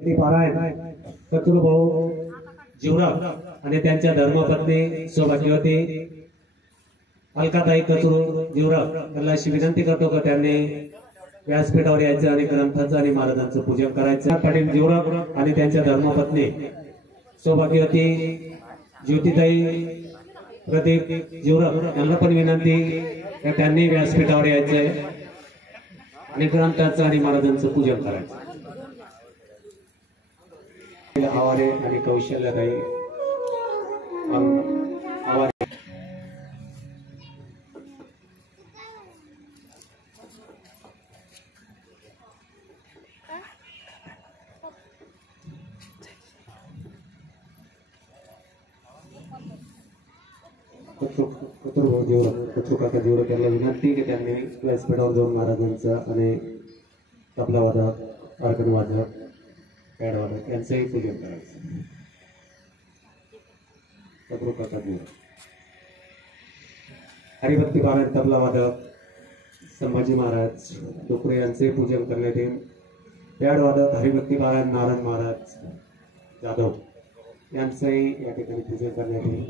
पारायण कचरूभाऊ जीवराव आणि त्यांच्या धर्मपत्नी सौभाग्यवती अलकाताई कचरू जीवराव यांना अशी विनंती करतो की त्यांनी व्यासपीठावर यायचं आणि ग्रंथाचं आणि महाराजांचं पूजन करायचं। पाटील जीवराव आणि त्यांच्या धर्मपत्नी सौभाग्यवती ज्योतिताई प्रदीप जीवराव यांना पण विनंती की त्यांनी व्यासपीठावर यायचंय आणि ग्रंथाचं आणि महाराजांचं पूजन करायचं। आवारे आणि कौशल्यताई आवारे कचरूकाका जीवराव त्यांना विनंती की त्यांनी व्यासपीठावर जाऊन महाराजांचं आणि तबलावादक अर्गणवादक पॅडवादक यांचंही पूजन करायचं। कचरूकाका जीवराव हरिभक्ती पारायण तबलावादक संभाजी महाराज डोकरे यांचेही पूजन करण्यात येईल। पॅडवादक हरिभक्ती पारायण नारायण महाराज जाधव यांचंही या ठिकाणी पूजन करण्यात येईल।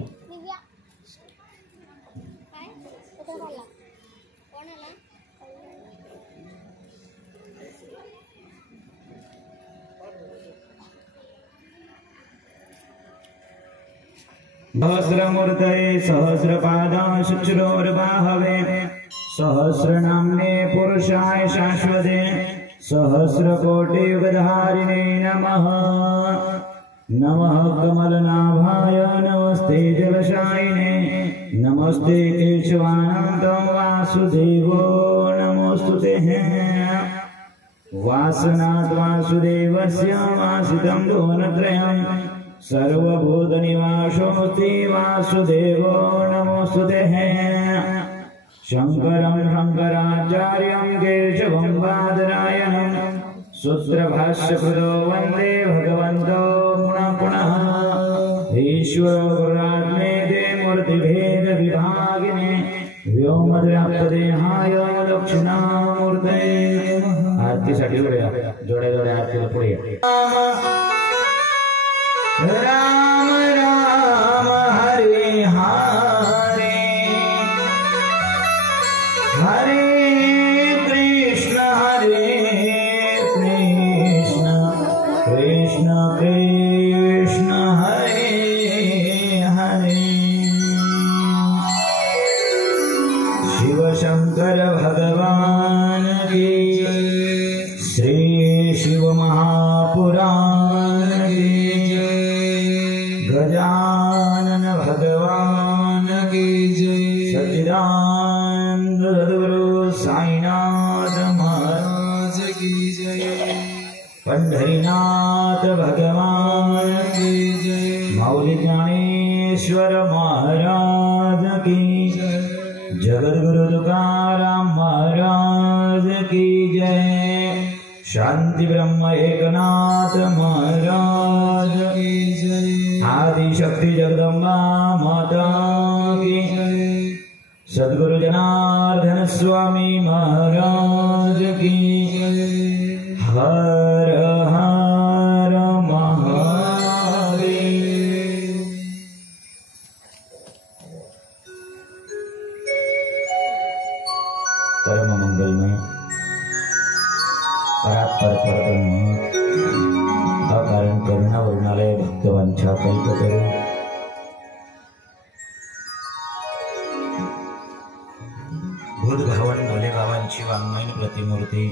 सहस्रमूर्तये सहस्रपादां शुचिरोर्बाहवे सहस्रनाम्ने पुरुषाय शाश्वते सहस्रकोटियुगधारिणे नमः। नमः कमलनाभाय नमस्ते जलशायिने नमस्ते केशवानन्दं वासुदेवो नमोस्तुते। वासनात् वासुदेवस्य वासितं भुवनत्रयम् सर्वभूतनिवासोऽस्ति वासुदेवो नमोस्तुते। शङ्करं शङ्कराचार्यं केशवं बादरायणं सूत्रभाष्यकृतो वन्दे भगवन्तो पुनः पुनः। ईश्वरो गुरुरात्मेते मूर्तिभेदविभागिने व्योमद्व्याप्तदेहाय दक्षिणामूर्तये। आरतीसाठी जोड्या जोड्या आरतीला पुढे राम राम हरे हरे हरे कृष्ण कृष्ण कृष्ण हरे हरे। शिव शंकर भगवान की श्री शिव महापुराण की गजानन भगवान की जय। सच्चिदानंद सद्गुरु साईनाथ महाराज की जय। पंढरीनाथ भगवान की जय। मौली ज्ञानेश्वर महाराज की जय। जगद्गुरु तुकाराम महाराज की जय। शांति ब्रह्म एकनाथ महाराज की जय। आदि शक्ति जगदम्बा माता की जय। सद्गुरु जनार्दन स्वामी महाराज की जय। हर हर महादेव। परम मंगलमय परात्पर परब्रह्म अकारण करुणा वर्णालय भक्तवांछा कल्पतरू भूतभवन भोलेबाबांची वाङ्मयीन प्रतिमूर्ती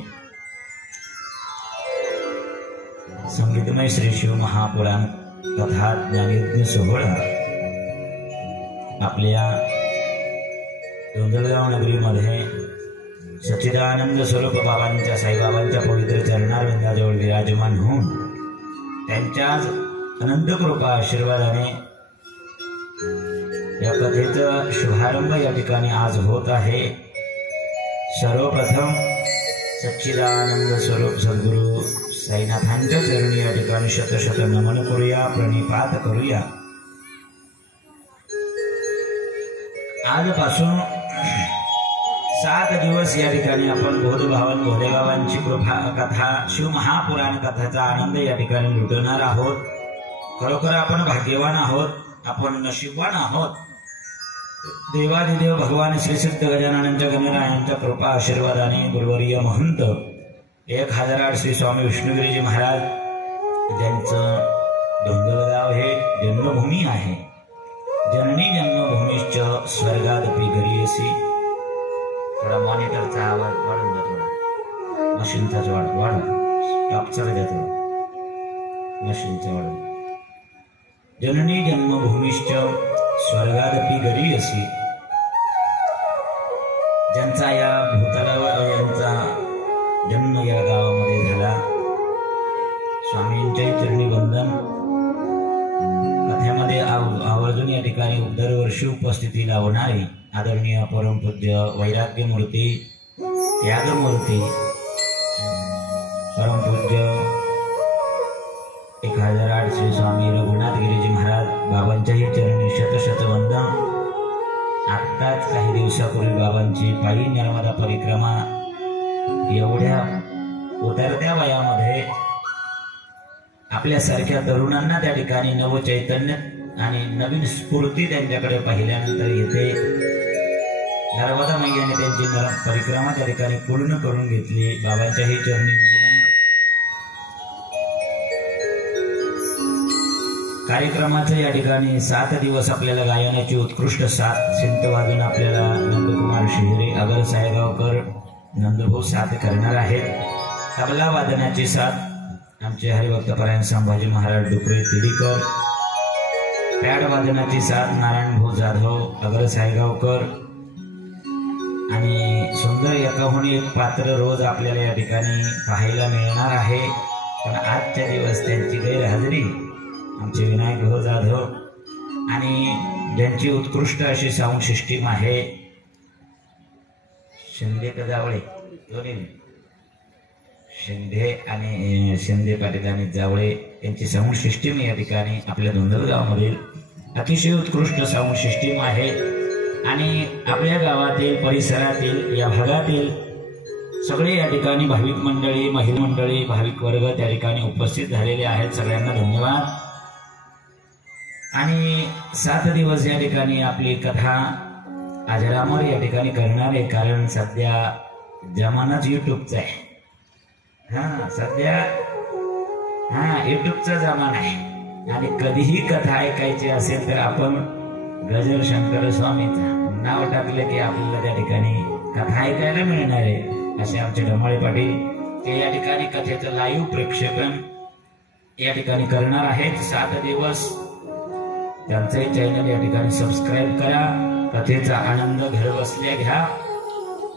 संगीतमय श्री शिव महापुराण कथा ज्ञानयज्ञ सोहळा आपल्या दोंदलगाव नगरीमध्ये सच्चिदानंद स्वरूप बाबांच्या साईबाबांच्या पवित्र चरणारविंदाजवळ विराजमान होऊन त्यांच्याच अनंत कृपा आशीर्वादाने या कथेचा शुभारंभ या ठिकाणी आज होत आहे। सर्वप्रथम सच्चिदानंद स्वरूप सद्गुरु साईनाथांच्या चरणी या ठिकाणी शतशत नमन करूया, प्रणिपात करूया। आजपासून 7 दिवस या ठिकाणी आपण बोधभावन भोलेबाबांची कृपा कथा शिवमहापुराण कथाचा आनंद या ठिकाणी लुटणार आहोत. खरोखर आपण भाग्यवान आहोत, आपण नशीबवान आहोत. देवादिदेव भगवान श्री सिद्ध गजाननांच्या गणरायांच्या कृपा आशीर्वादाने गुरुवर्य महंत 1008 श्री स्वामी विष्णुगिरीजी महाराज ज्यांचं डोंगरगाव हे जन्मभूमी आहे. जननी जन्मभूमीश्च स्वर्गादपि गरीयसी. थोडा मॉनिटरचा आवाज वाढून द्या, थोडा मशीनचाच वाढवा, स्टॉपचा द्या, थोडा मशीनचा वाढवा. जननी जन्मभूमीश्च स्वर्गादपि गरीयसी. ज्यांचा या भूतलावर यांचा जन्म या गावामध्ये झाला, स्वामींच्या चरणी वंदन. कथेमध्ये आवर्जून या ठिकाणी दरवर्षी उपस्थिती लावणारे आदरणीय परमपूज्य वैराग्यमूर्ती त्यागमूर्ती परमपूज्य 1008 श्री स्वामी रघुनाथगिरीजी महाराज बाबांच्याही चरणी शत वंदन. आत्ताच काही दिवसापूर्वी बाबांची पायी नर्मदा परिक्रमा एवढ्या उतरत्या वयामध्ये आपल्यासारख्या तरुणांना त्या ठिकाणी नवचैतन्य आणि नवीन स्फूर्ती त्यांच्याकडे पाहिल्यानंतर येते. नर्मदा मैयाने त्यांची परिक्रमा त्या ठिकाणी पूर्ण करून घेतली. बाबांच्याही चरणी वंदन. कार्यक्रमाचं या ठिकाणी 7 दिवस आपल्याला गायनाची उत्कृष्ट साथ सिंत वाजून आपल्याला नंदकुमार शिहरे, अगर साहेगावकर, नंदभाऊ साथ करणार आहेत. तबला वादनाची साथ आमचे हरिभक्तपरायण संभाजी महाराज डुकरे तिडीकर. पॅड वादनाची साथ नारायण भाऊ जाधव, अगर साहेगावकर. आणि सुंदर एकाहून एक पात्र रोज आपल्याला या ठिकाणी पाहायला मिळणार आहे. पण आजच्या दिवस त्यांची गैरहजेरी आमचे विनायक भाऊ जाधव आणि ज्यांची उत्कृष्ट अशी साऊंड सिस्टीम आहे शिंदे जावळे, दोन्ही शिंदे आणि शिंदे पाटील आणि जावळे यांची साऊंड सिस्टीम या ठिकाणी आपल्या धुंदलगावमधील अतिशय उत्कृष्ट साऊंड सिस्टीम आहे. आणि आपल्या गावातील परिसरातील या भागातील सगळे या ठिकाणी भाविक मंडळी, महिला मंडळी, भाविक वर्ग त्या ठिकाणी उपस्थित झालेले आहेत. सगळ्यांना धन्यवाद. आणि 7 दिवस या ठिकाणी आपली कथा अजरामर या ठिकाणी करणार आहे. कारण सध्या जमानाच युट्यूबचा आहे. सध्या युट्यूबचा जमाना आहे. आणि कधीही कथा ऐकायची असेल तर आपण गजर शंकर स्वामीचं नाव टाकलं की आपल्याला त्या ठिकाणी कथा ऐकायला मिळणार आहे. असे आमचे ढमाळे पाटील ते या ठिकाणी कथेचं लाईव्ह प्रेक्षेपण या ठिकाणी करणार आहेत. 7 दिवस त्यांचंही चॅनल या ठिकाणी सबस्क्राईब करा. कथेचा आनंद घर बसल्या घ्या.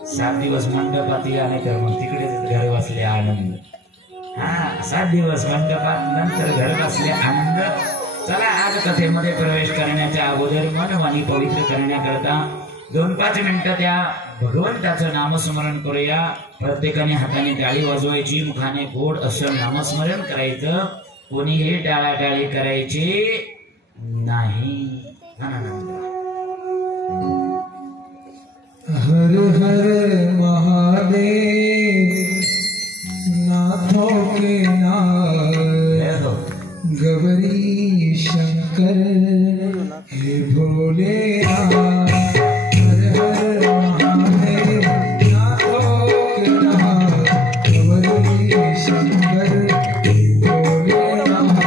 7 दिवस मंडपात या, नाही तर मग तिकडे घर बसल्या आनंद. 7 दिवस मंडपात, नंतर घर बसल्या आनंद. चला आज कथेमध्ये प्रवेश करण्याच्या अगोदर मन वाणी पवित्र करण्याकरता 2-5 मिनिटं त्या भगवंताचं नामस्मरण करूया. प्रत्येकाने हाताने टाळी वाजवायची, मुखाने गोड असं नामस्मरण करायचं. कोणीही टाळाटाळी करायची नाही. हर हर महादेव नाथों के नाथ गौरी शंकर हे भोलेनाथ. हर हर महादेव नाथों के नाथ गौरी शंकर भोलेनाथ.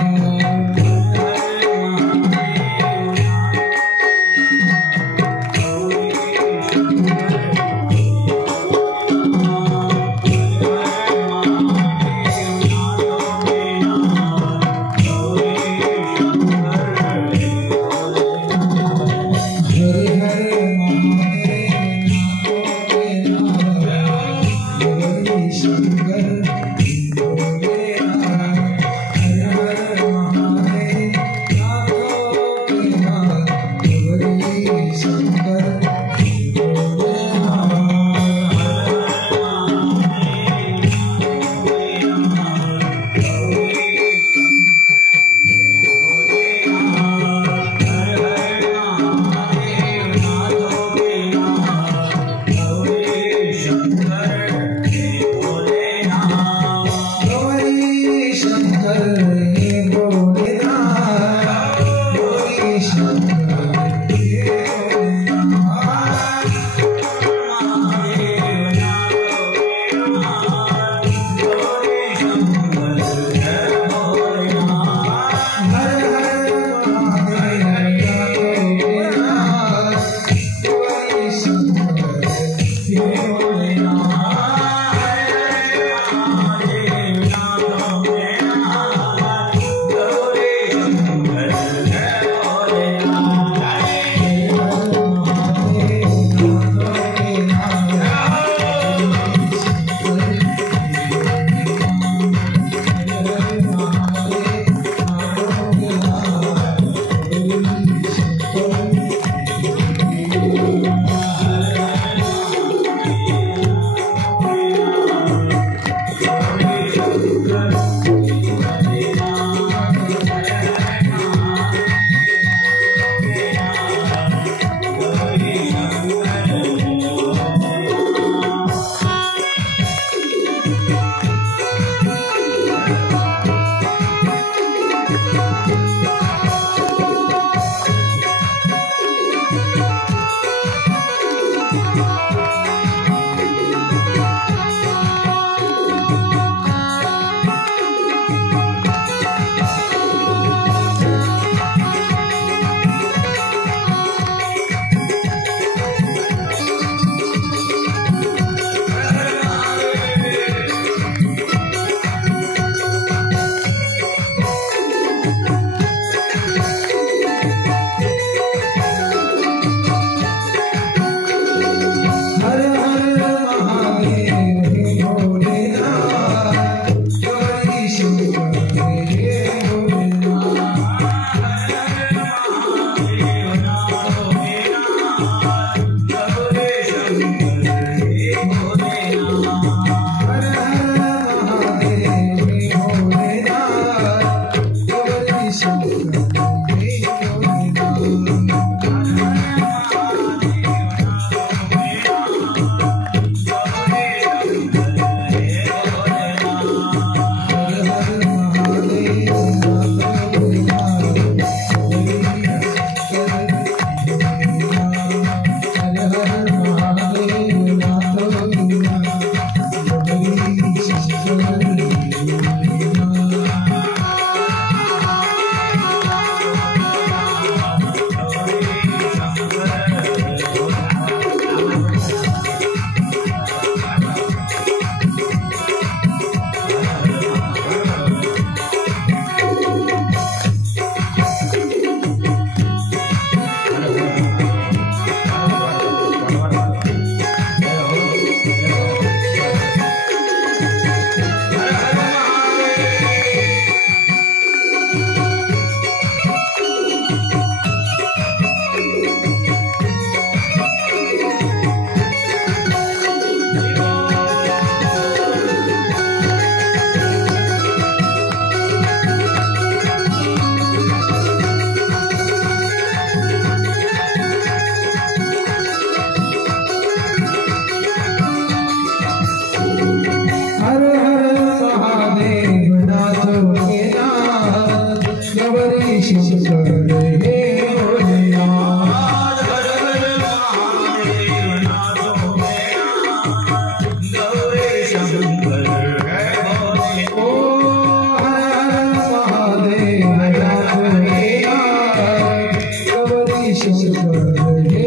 शंकर हे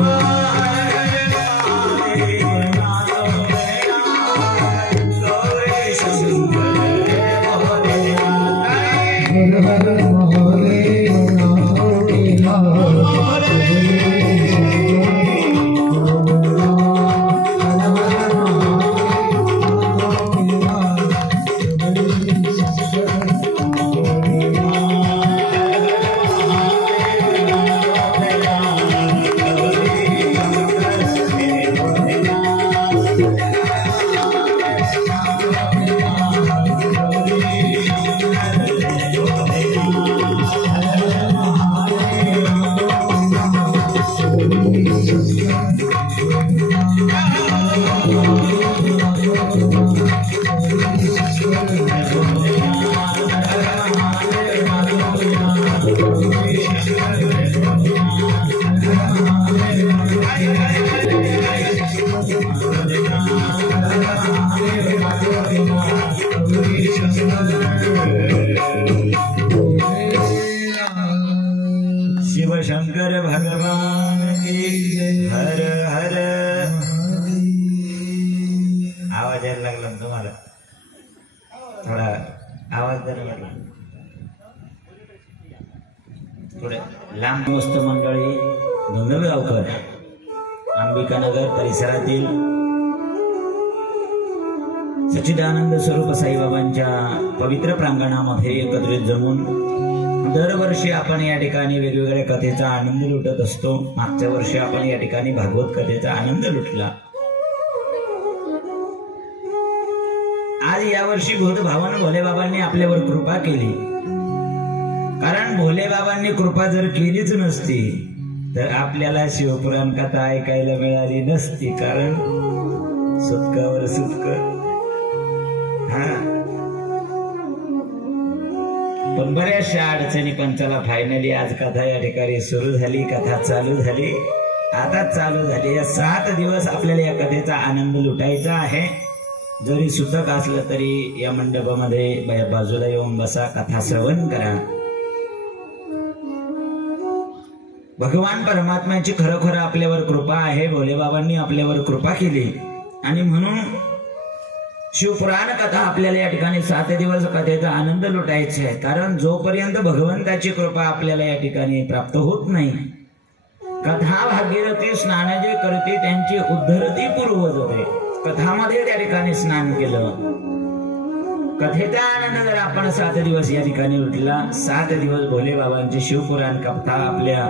हर हर महादेव नाथो शिव शंकर भगवान की हर हर। आवाज यायला लागला ना तुम्हाला? थोडा आवाज द्यायला लागला. थोडे लांब मस्त मंडळी, धुंदगावकर अंबिकानगर परिसरातील सच्चिदानंद स्वरूप साईबाबांच्या पवित्र प्रांगणामध्ये एकत्रित जमून दरवर्षी आपण या ठिकाणी वेगवेगळ्या कथेचा आनंद लुटत असतो. मागच्या वर्षी आपण या ठिकाणी भागवत कथेचा आनंद लुटला. आज यावर्षी भूतभावन भोलेबाबांनी आपल्यावर कृपा केली. कारण भोलेबाबांनी कृपा जर केलीच नसती तर आपल्याला शिवपुराण कथा ऐकायला मिळाली नसती. कारण सुटकावर सुटक. पण बऱ्याचशा अडचणी पंचाला फायनली आज कथा या ठिकाणी सुरू झाली. कथा चालू झाली, आता चालू झाली. या 7 दिवस आपल्याला या कथेचा आनंद लुटायचा आहे. जरी सुतक असलं तरी या मंडपामध्ये बाजूला येऊन बसा, कथा श्रवण करा. भगवान परमात्म्याची खरोखर आपल्यावर कृपा आहे. भोलेबाबांनी आपल्यावर कृपा केली आणि म्हणून शिवपुराण कथा आपल्याला या ठिकाणी 7 दिवस कथेचा आनंद लुटायचा आहे. कारण जोपर्यंत भगवंताची कृपा आपल्याला या ठिकाणी प्राप्त होत नाही, कथा भागीरथी स्नान जे करते त्यांची उद्धरती पूर्वज होते. कथामध्ये त्या ठिकाणी स्नान केलं. कथेचा आनंद जर आपण 7 दिवस या ठिकाणी लुटला, 7 दिवस भोलेबाबांची शिवपुराण कथा आपल्या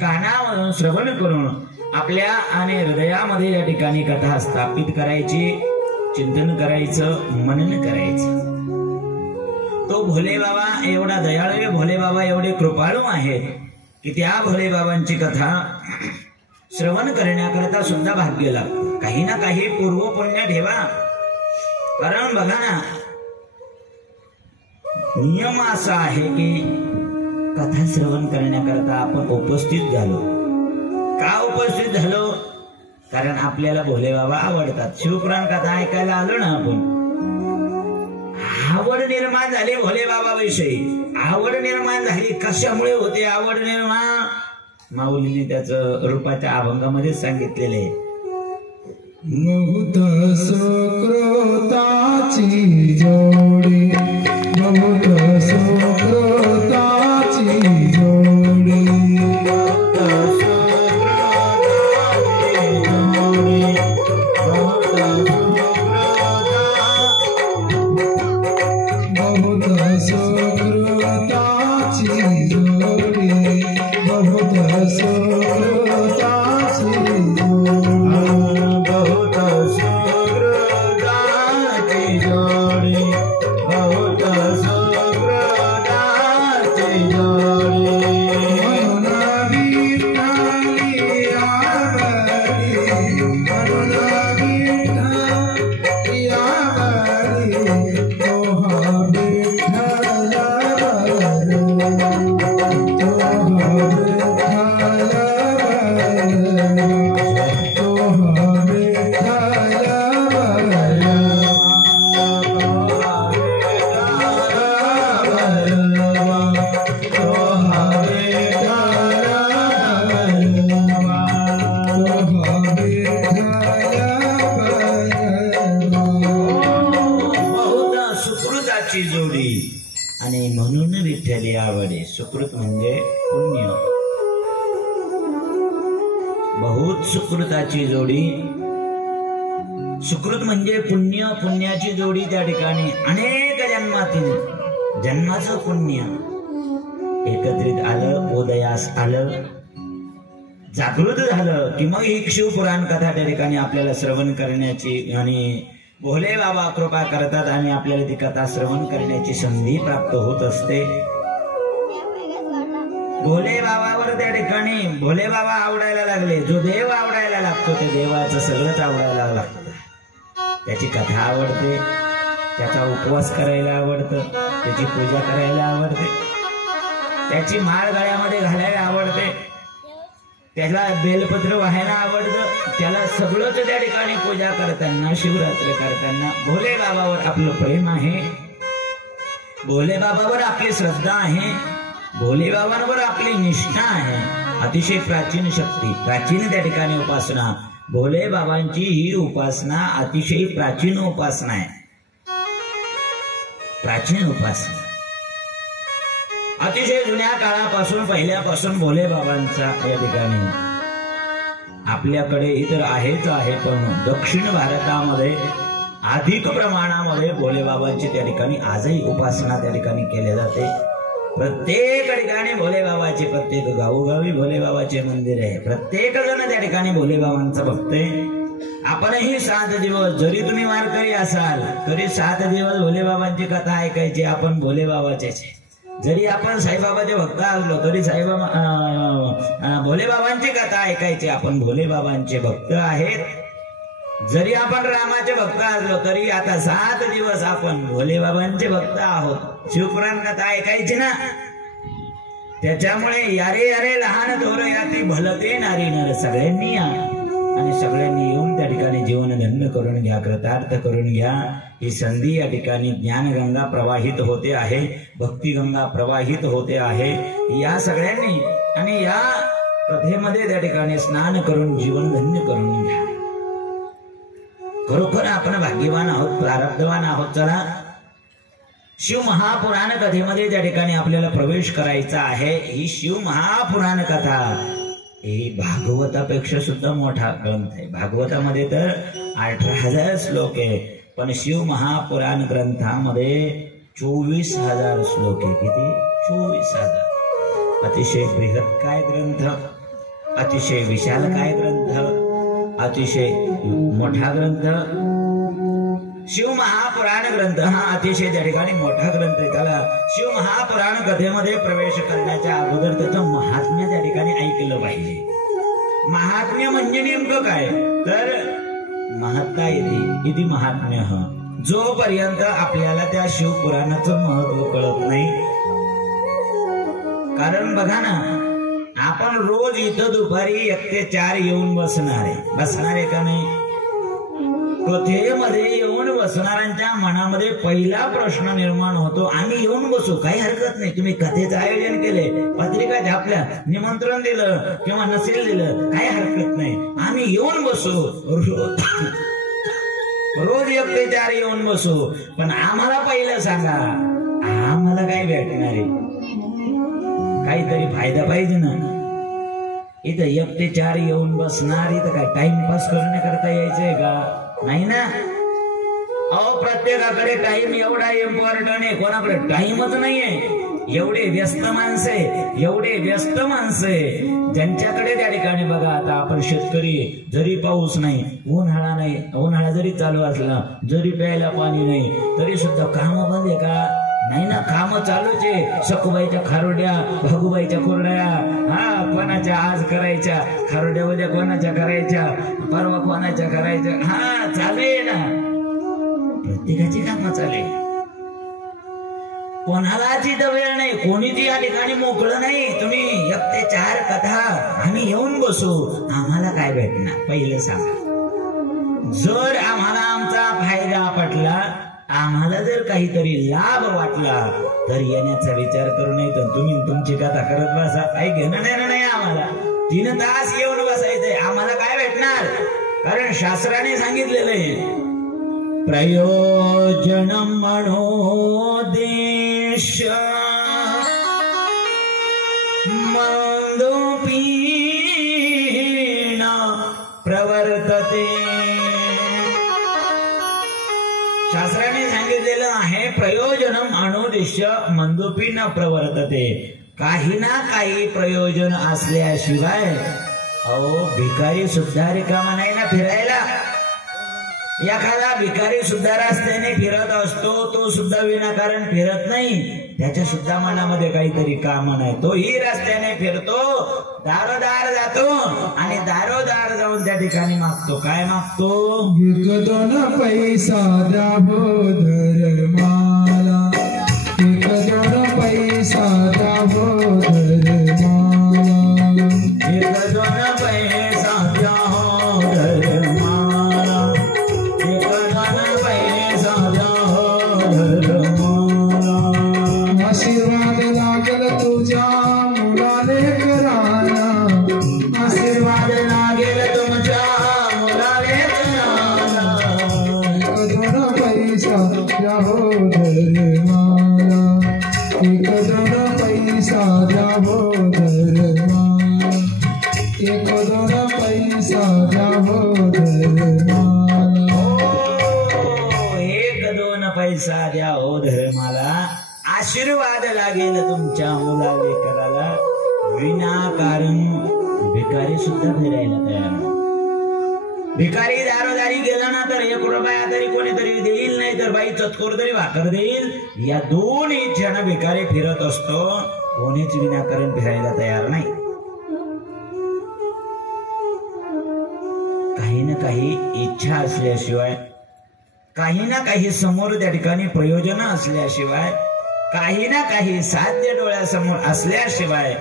कानामधून श्रवण करून आपल्या आणि हृदयामध्ये या ठिकाणी कथा स्थापित करायची, चिंतन करायचं, मनन करायचं. तो भोलेबाबा एवढा दयाळू आहे, भोलेबाबा एवढे कृपाळू आहेत की त्या भोलेबाबांची कथा श्रवण करण्याकरता सुद्धा भाग्य लागतं. काही ना काही पूर्व पुण्य ठेवा. कारण बघा ना, नियम असा आहे की कथा श्रवण करण्याकरता आपण उपस्थित झालो. का उपस्थित झालो? कारण आपल्याला भोलेबाबा आवडतात. शिवपुराण कथा ऐकायला आलो ना आपण, आवड निर्माण झाली भोलेबाबाविषयी. आवड निर्माण झाली. कशामुळे होते आवड निर्माण? माऊलीने त्याचं रूपाच्या अभंगामध्ये सांगितलेले आहे. बहुत सुकृताची जोडी, बहुत सुकृताची जोडी, जोडी आणि म्हणून विठ्ठली आवडे. सुकृत म्हणजे पुण्य, बहुत सुकृताची जोडी. सुकृत म्हणजे पुण्य, पुण्याची जोडी. त्या ठिकाणी अनेक जन्मातील जन्माचं पुण्य एकत्रित आलं, उदयास आलं, जागृत झालं की मग ही शिवपुराण कथा त्या ठिकाणी आपल्याला श्रवण करण्याची आणि भोले बाबा कृपा करतात आणि आपल्याला ती कथा श्रवण करण्याची संधी प्राप्त होत असते. भोले बाबावर त्या ठिकाणी भोले बाबा आवडायला लागले. जो देव आवडायला लागतो त्या देवाचं सगळंच आवडायला लागतं. त्याची कथा आवडते, त्याचा उपवास करायला आवडतं, त्याची पूजा करायला आवडते, त्याची माळ गळ्यामध्ये घालायला आवडते, त्याला बेलपत्र व्हायला आवडतं. त्याला सगळंच त्या ठिकाणी पूजा करताना, शिवरात्र करताना भोले बाबावर आपलं प्रेम आहे, भोले बाबावर आपली श्रद्धा आहे, भोले बाबांवर आपली निष्ठा आहे. अतिशय प्राचीन शक्ती, प्राचीन त्या ठिकाणी उपासना. भोले बाबांची ही उपासना अतिशय प्राचीन उपासना आहे, प्राचीन उपासना. अतिशय जुन्या काळापासून, पहिल्यापासून भोले बाबांचा या ठिकाणी आपल्याकडे इतर आहेच आहे, पण दक्षिण भारतामध्ये अधिक प्रमाणामध्ये भोले बाबांची त्या ठिकाणी आजही उपासना त्या ठिकाणी केली जाते. प्रत्येक ठिकाणी भोले बाबाचे, प्रत्येक गावोगावी भोले बाबाचे मंदिर आहे. प्रत्येक जण त्या ठिकाणी भोले बाबांचा भक्त आहे. आपणही 7 दिवस, जरी तुम्ही वारकरी असाल तरी 7 दिवस भोले बाबांची कथा ऐकायची. आपण भोले बाबाचेच. जरी आपण साईबाबाचे भक्त असलो तरी साईबाबा भोले बाबांची कथा ऐकायची. आपण भोले बाबांचे भक्त आहेत. जरी आपण रामाचे भक्त असलो तरी आता 7 दिवस आपण भोले बाबांचे भक्त आहोत. शिवपुराण कथा ऐकायची ना. त्याच्यामुळे यारे यारे लहान थोर याती भलते नारी नर, सगळ्यांनी या आणि सगळ्यांनी येऊन त्या ठिकाणी जीवन धन्य करून घ्या, कृतार्थ करून घ्या. ही संधी या ठिकाणी ज्ञानगंगा प्रवाहित होते आहे, भक्तिगंगा प्रवाहित होते आहे. या सगळ्यांनी आणि या कथेमध्ये त्या ठिकाणी स्नान करून जीवन धन्य करून घ्या. खरोखर आपण भाग्यवान आहोत, प्रारब्धवान आहोत. चला, शिव महापुराण कथेमध्ये त्या ठिकाणी आपल्याला प्रवेश करायचा आहे. ही शिव महापुराण कथा ही भागवतापेक्षा सुद्धा मोठा ग्रंथ आहे. भागवतामध्ये तर 18,000 श्लोक आहे, पण शिव महापुराण ग्रंथामध्ये 24,000 श्लोक आहे. किती? 24,000. अतिशय बृहत काय ग्रंथ, अतिशय विशाल काय ग्रंथ, अतिशय मोठा ग्रंथ. शिव महापुराण ग्रंथ हा अतिशय त्या ठिकाणी मोठा ग्रंथ आहे. त्याला शिव महापुराण कथेमध्ये प्रवेश करण्याच्या अगोदर त्याचं महात्म्य त्या ठिकाणी ऐकलं पाहिजे. महात्म्य म्हणजे नेमकं काय तर महत्ता येते. इति महात्म्य. जोपर्यंत आपल्याला त्या शिवपुराणाचं महत्व कळत नाही. कारण बघा ना, आपण रोज इथं दुपारी 1 ते 4 येऊन बसणार आहे का नाही? कथेमध्ये येऊन बसणाऱ्यांच्या मनामध्ये पहिला प्रश्न निर्माण होतो, आम्ही येऊन बसू, काही हरकत नाही. तुम्ही कथेचं आयोजन केले, पत्रिका छापल्या, निमंत्रण दिलं किंवा नसेल दिलं, काही हरकत नाही. आम्ही येऊन बसू, रोज 1 ते 4 येऊन बसू. पण आम्हाला पहिलं सांगा, आम्हाला काय भेटणार आहे? काहीतरी फायदा पाहिजे ना. इथं 1 ते 4 येऊन बसणार, इथं काय टाइमपास करण्याकरता यायचंय का? नाही ना. अहो, प्रत्येकाकडे टाइम एवढा इम्पॉर्टंट आहे, कोणाकडे टाइमच नाहीये. एवढे व्यस्त माणसे, एवढे व्यस्त माणसे ज्यांच्याकडे त्या ठिकाणी बघा, आता आपण शेतकरी, जरी पाऊस नाही, उन्हाळा नाही, उन्हाळा जरी चालू असला, जरी प्यायला पाणी नाही, तरी सुद्धा काम बंद आहे का? नाही ना, काम चालूच आहे. सखूबाईच्या खारोड्या, भागूबाईच्या कोरड्या, कोणाच्या आज करायच्या खारोड्या, उद्या कोणाच्या करायच्या, परवा कोणाच्या करायच्या, चालू आहे ना. प्रत्येकाची कामं चालू आहे. कोणालाच इथं वेळ नाही, कोणीच या ठिकाणी मोकळं नाही. तुम्ही 1 ते 4 कथा आम्ही येऊन बसू, आम्हाला काय भेटणार? पहिलं सांगा. जर आम्हाला आमचा फायदा पटला, आम्हाला जर काहीतरी लाभ वाटला तर येण्याचा विचार करू नये. तर तुम्ही तुमची कथा करत बसा, काही घेणं नाही आम्हाला. 3 तास येऊन बसायचंय, आम्हाला काय भेटणार? कारण शास्त्राने सांगितलेलं आहे, प्रयोजन मनोदेश मंदोपीन प्रवर्तते. शास्त्राने सांगितलेलं आहे प्रयोजनम अनुदिश्य मंदोपी न प्रवर्तते. काही ना काही प्रयोजन असल्याशिवाय अहो भिकारी सुद्धा रिकामा नाही ना फिरायला. एखादा भिकारी सुद्धा रस्त्याने फिरत असतो, तो सुद्धा विनाकारण फिरत नाही. त्याच्या सुद्धा मनामध्ये काहीतरी काम नाही. तोही रस्त्याने फिरतो, दारोदार जातो आणि दारोदार जाऊन त्या ठिकाणी मागतो. काय मागतो? एक दोन पैसा द्यावो धर्माला, एक दोन पैसा द्यावो धर्माला, एक दोन पैसा द्यावो धर्माला, एक दोन पैसा द्यावो धर्माला. आशीर्वाद लागल तुझ्या मुलाले कराना, आशीर्वाद लागेल तुमच्या मुलाले कराना. एक दोन पैसा द्यावो धर्माला, एक दोन पैसा द्यावो धर्माला, एक दोन पैसा द्यावो धर्माला. एक दोन पैसा द्या हो धर्माला. आशीर्वाद लागेल तुमच्या मुला लेकराला. विनाकारण भिकारी सुद्धा फिरायला तयार नाही. भिकारी दारोदारी गेला ना तर 1 रुपया तरी कोणीतरी देईल, नाही तर बाई चतकोर तरी भाकर देईल. या दोन इच्छानं भिकारी फिरत असतो. कोणीच विनाकारण फिरायला तयार नाही. काही ना काही इच्छा असल्याशिवाय, काही ना काही समोर त्या ठिकाणी प्रयोजन असल्याशिवाय, काही ना काही साध्य डोळ्यासमोर असल्याशिवाय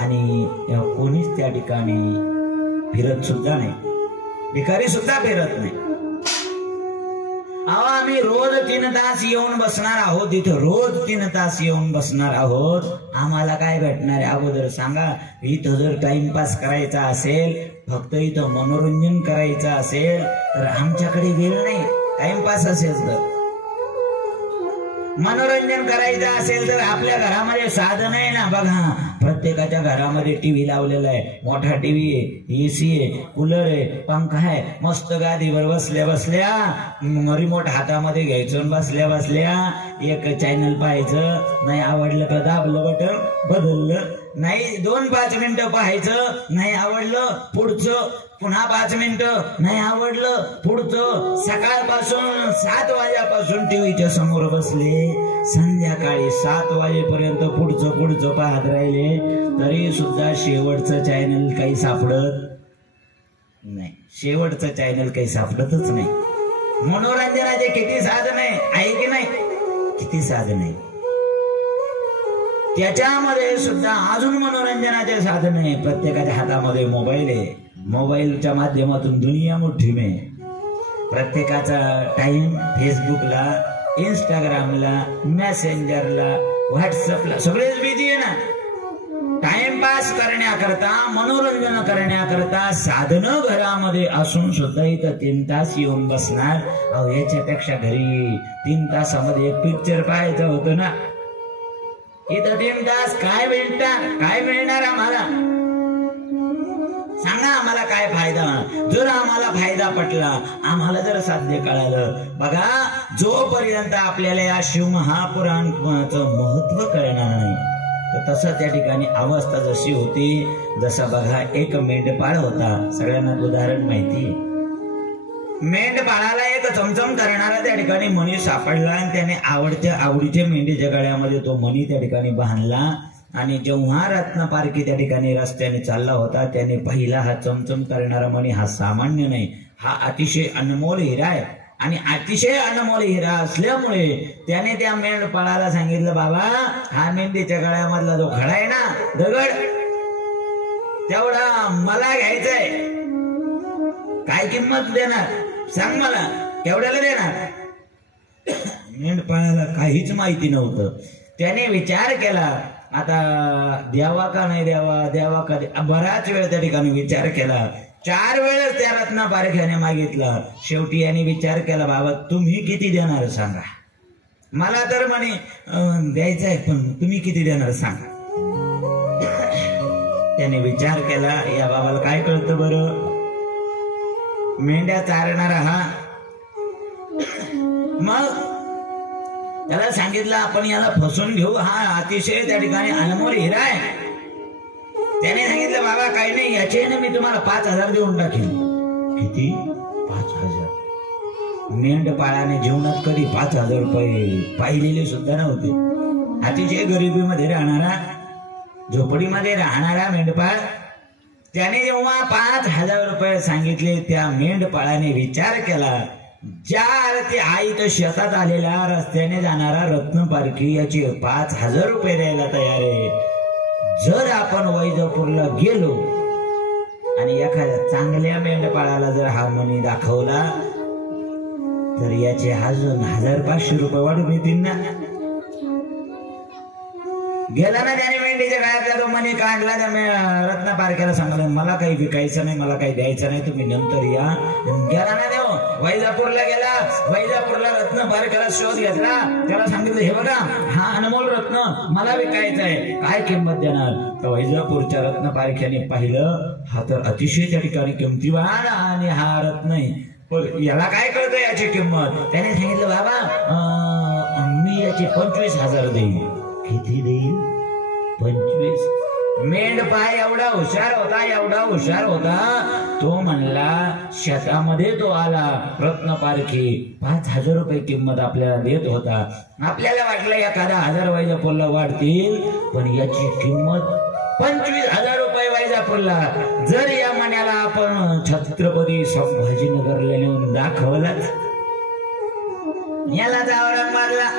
आणि कोणीच त्या ठिकाणी फिरत सुद्धा नाही. भिकारी सुद्धा फिरत नाही. अहो आम्ही रोज 3 तास येऊन बसणार आहोत इथं, रोज 3 तास येऊन बसणार आहोत. आम्हाला काय भेटणार आहे अगोदर सांगा. इथं जर टाइमपास करायचा असेल, फक्त इथं मनोरंजन करायचं असेल तर आमच्याकडे वेळ नाही. टाइमपास असेल तर, मनोरंजन करायचं असेल तर आपल्या घरामध्ये साधन आहे ना. बघा प्रत्येकाच्या घरामध्ये टीव्ही लावलेला आहे. मोठा टीव्ही आहे, एसी आहे, कूलर आहे, पंखा आहे. मस्त गादीवर बसल्या बसल्या रिमोट हातामध्ये घ्यायचं, बसल्या बसल्या एक चॅनल पाहायचं. नाही आवडलं का दाबलं बटन, बदललं. नाही 2-5 मिनिटं पाहायचं, नाही आवडलं पुढचं, पुन्हा 5 मिनिटं, नाही आवडलं पुढचं. सकाळपासून 7 वाजेपासून टीव्हीच्या समोर बसले, संध्याकाळी 7 वाजेपर्यंत पुढचं पुढचं पाहत राहिले, तरी सुद्धा शेवटचं चॅनल काही सापडत नाही. शेवटचं चॅनल काही सापडतच नाही. मनोरंजनाचे किती साधन आहे की नाही, किती साधन आहे. त्याच्यामध्ये सुद्धा अजून मनोरंजनाचे साधन आहे. प्रत्येकाच्या हातामध्ये मोबाईल आहे. मोबाईलच्या माध्यमातून दुनिया मोठी में. प्रत्येकाचा टाइम फेसबुकला, इंस्टाग्रामला, मेसेंजरला, व्हॉट्सअपला सगळेच बिझी आहे ना. टाइमपास करण्याकरता, मनोरंजन करण्याकरता साधनं घरामध्ये असून सुद्धा इथं 3 तास येऊन बसणार. अहो याच्यापेक्षा घरी 3 तासामध्ये एक पिक्चर पाहायचं होतं ना. इथं 3 तास काय मिळणार आम्हाला सांगा. आम्हाला काय फायदा? जर आम्हाला फायदा पटला, आम्हाला जर साध्य कळालं. बघा जोपर्यंत आपल्याला या शिवमहापुराणाचं महत्व कळणार नाही, तर तसं त्या ठिकाणी अवस्था जशी होती. जसं बघा एक मेंढपाळ होता. सगळ्यांना उदाहरण माहिती. मेंढपाळाला एक चमचम करणारा त्या ठिकाणी मणी सापडला आणि त्याने आवडीच्या मेंढीच्या गळ्यामध्ये तो मणी त्या ठिकाणी बांधला. आणि जेव्हा रत्नपारखी त्या ठिकाणी रस्त्याने चालला होता, त्याने पाहिला हा चमचम करणारा मणी हा सामान्य नाही, हा अतिशय अनमोल हिरा आहे. आणि अतिशय अनमोल हिरा असल्यामुळे त्याने त्या मेंढपाळाला सांगितलं, बाबा हा मेंढीच्या गळ्यामधला जो खडा आहे ना, दगड, तेवढा मला घ्यायचंय. काय किंमत देणार सांग मला, केवढ्याला देणार? मेंढपाळाला काहीच माहिती नव्हतं. त्याने विचार केला, आता द्यावा का नाही द्यावा, द्यावा का. बराच वेळ त्या ठिकाणी विचार केला. 4 वेळेस त्या रत्ना पारख्याने मागितलं. शेवटी याने विचार केला, बाबा तुम्ही किती देणार सांगा. मला तर म्हणे द्यायचं आहे, पण तुम्ही किती देणार सांगा. त्याने विचार केला, या बाबाला काय कळतं बरं, मेंढ्या चारणारा हा. मग त्याला सांगितलं आपण याला फसवून घेऊ, हा अतिशय त्या ठिकाणी अनमोल हिरा आहे. त्याने सांगितलं, बाबा काही नाही, याचे ना मी तुम्हाला 5,000 देऊन टाकेन. किती? 5,000. मेंढपाळाने जीवनात कधी 5,000 रुपये पाहिलेले सुद्धा नव्हते. अतिशय गरिबीमध्ये राहणारा, झोपडीमध्ये राहणारा मेंढपाळ, त्याने जेव्हा 5,000 रुपये सांगितले, त्या मेंढपाळाने विचार केला, ज्या अर्थी आई तर शेतात आलेला रस्त्याने जाणारा रत्न पारखी याची 5,000 रुपये द्यायला तयार आहे. जर आपण वैजापूरला गेलो आणि एखाद्या चांगल्या मेंढपाळाला जर हा मणी दाखवला तर याचे अजून 1,500 रुपये वाढून येतील ना. गेला ना त्याने मेंढीच्या गळ्यातला तो मणी काढला. त्या रत्न पारख्याला सांगितलं, मला काही विकायचं नाही, मला काही द्यायचं नाही, तुम्ही नंतर या. गेला ना देव, वैजापूरला गेला. वैजापूरला रत्न पारख्याला शोध घेतला. त्याला सांगितलं, हे बघा हा अनमोल रत्न मला विकायचा आहे, काय किंमत देणार. तर वैजापूरच्या रत्न पारख्याने पाहिलं, हा तर अतिशय त्या ठिकाणी किमतीवान आणि हा रत्न आहे, पण याला काय कळतं याची किंमत. त्याने सांगितलं, बाबा मी याचे 25,000 देईल. किती देईल? 25. मेंढपाळ एवढा हुशार होता, एवढा हुशार होता, तो म्हणला शेतामध्ये तो आला रत्न पारखी 5,000 रुपये किंमत आपल्याला देत होता. आपल्याला वाटलं एखादा 1,000 वैजापूरला वाढतील, पण याची किंमत 25,000 रुपये वैजापूरला. जर या मण्याला आपण छत्रपती संभाजीनगरला नेऊन दाखवलाच, याला जावरा मारला,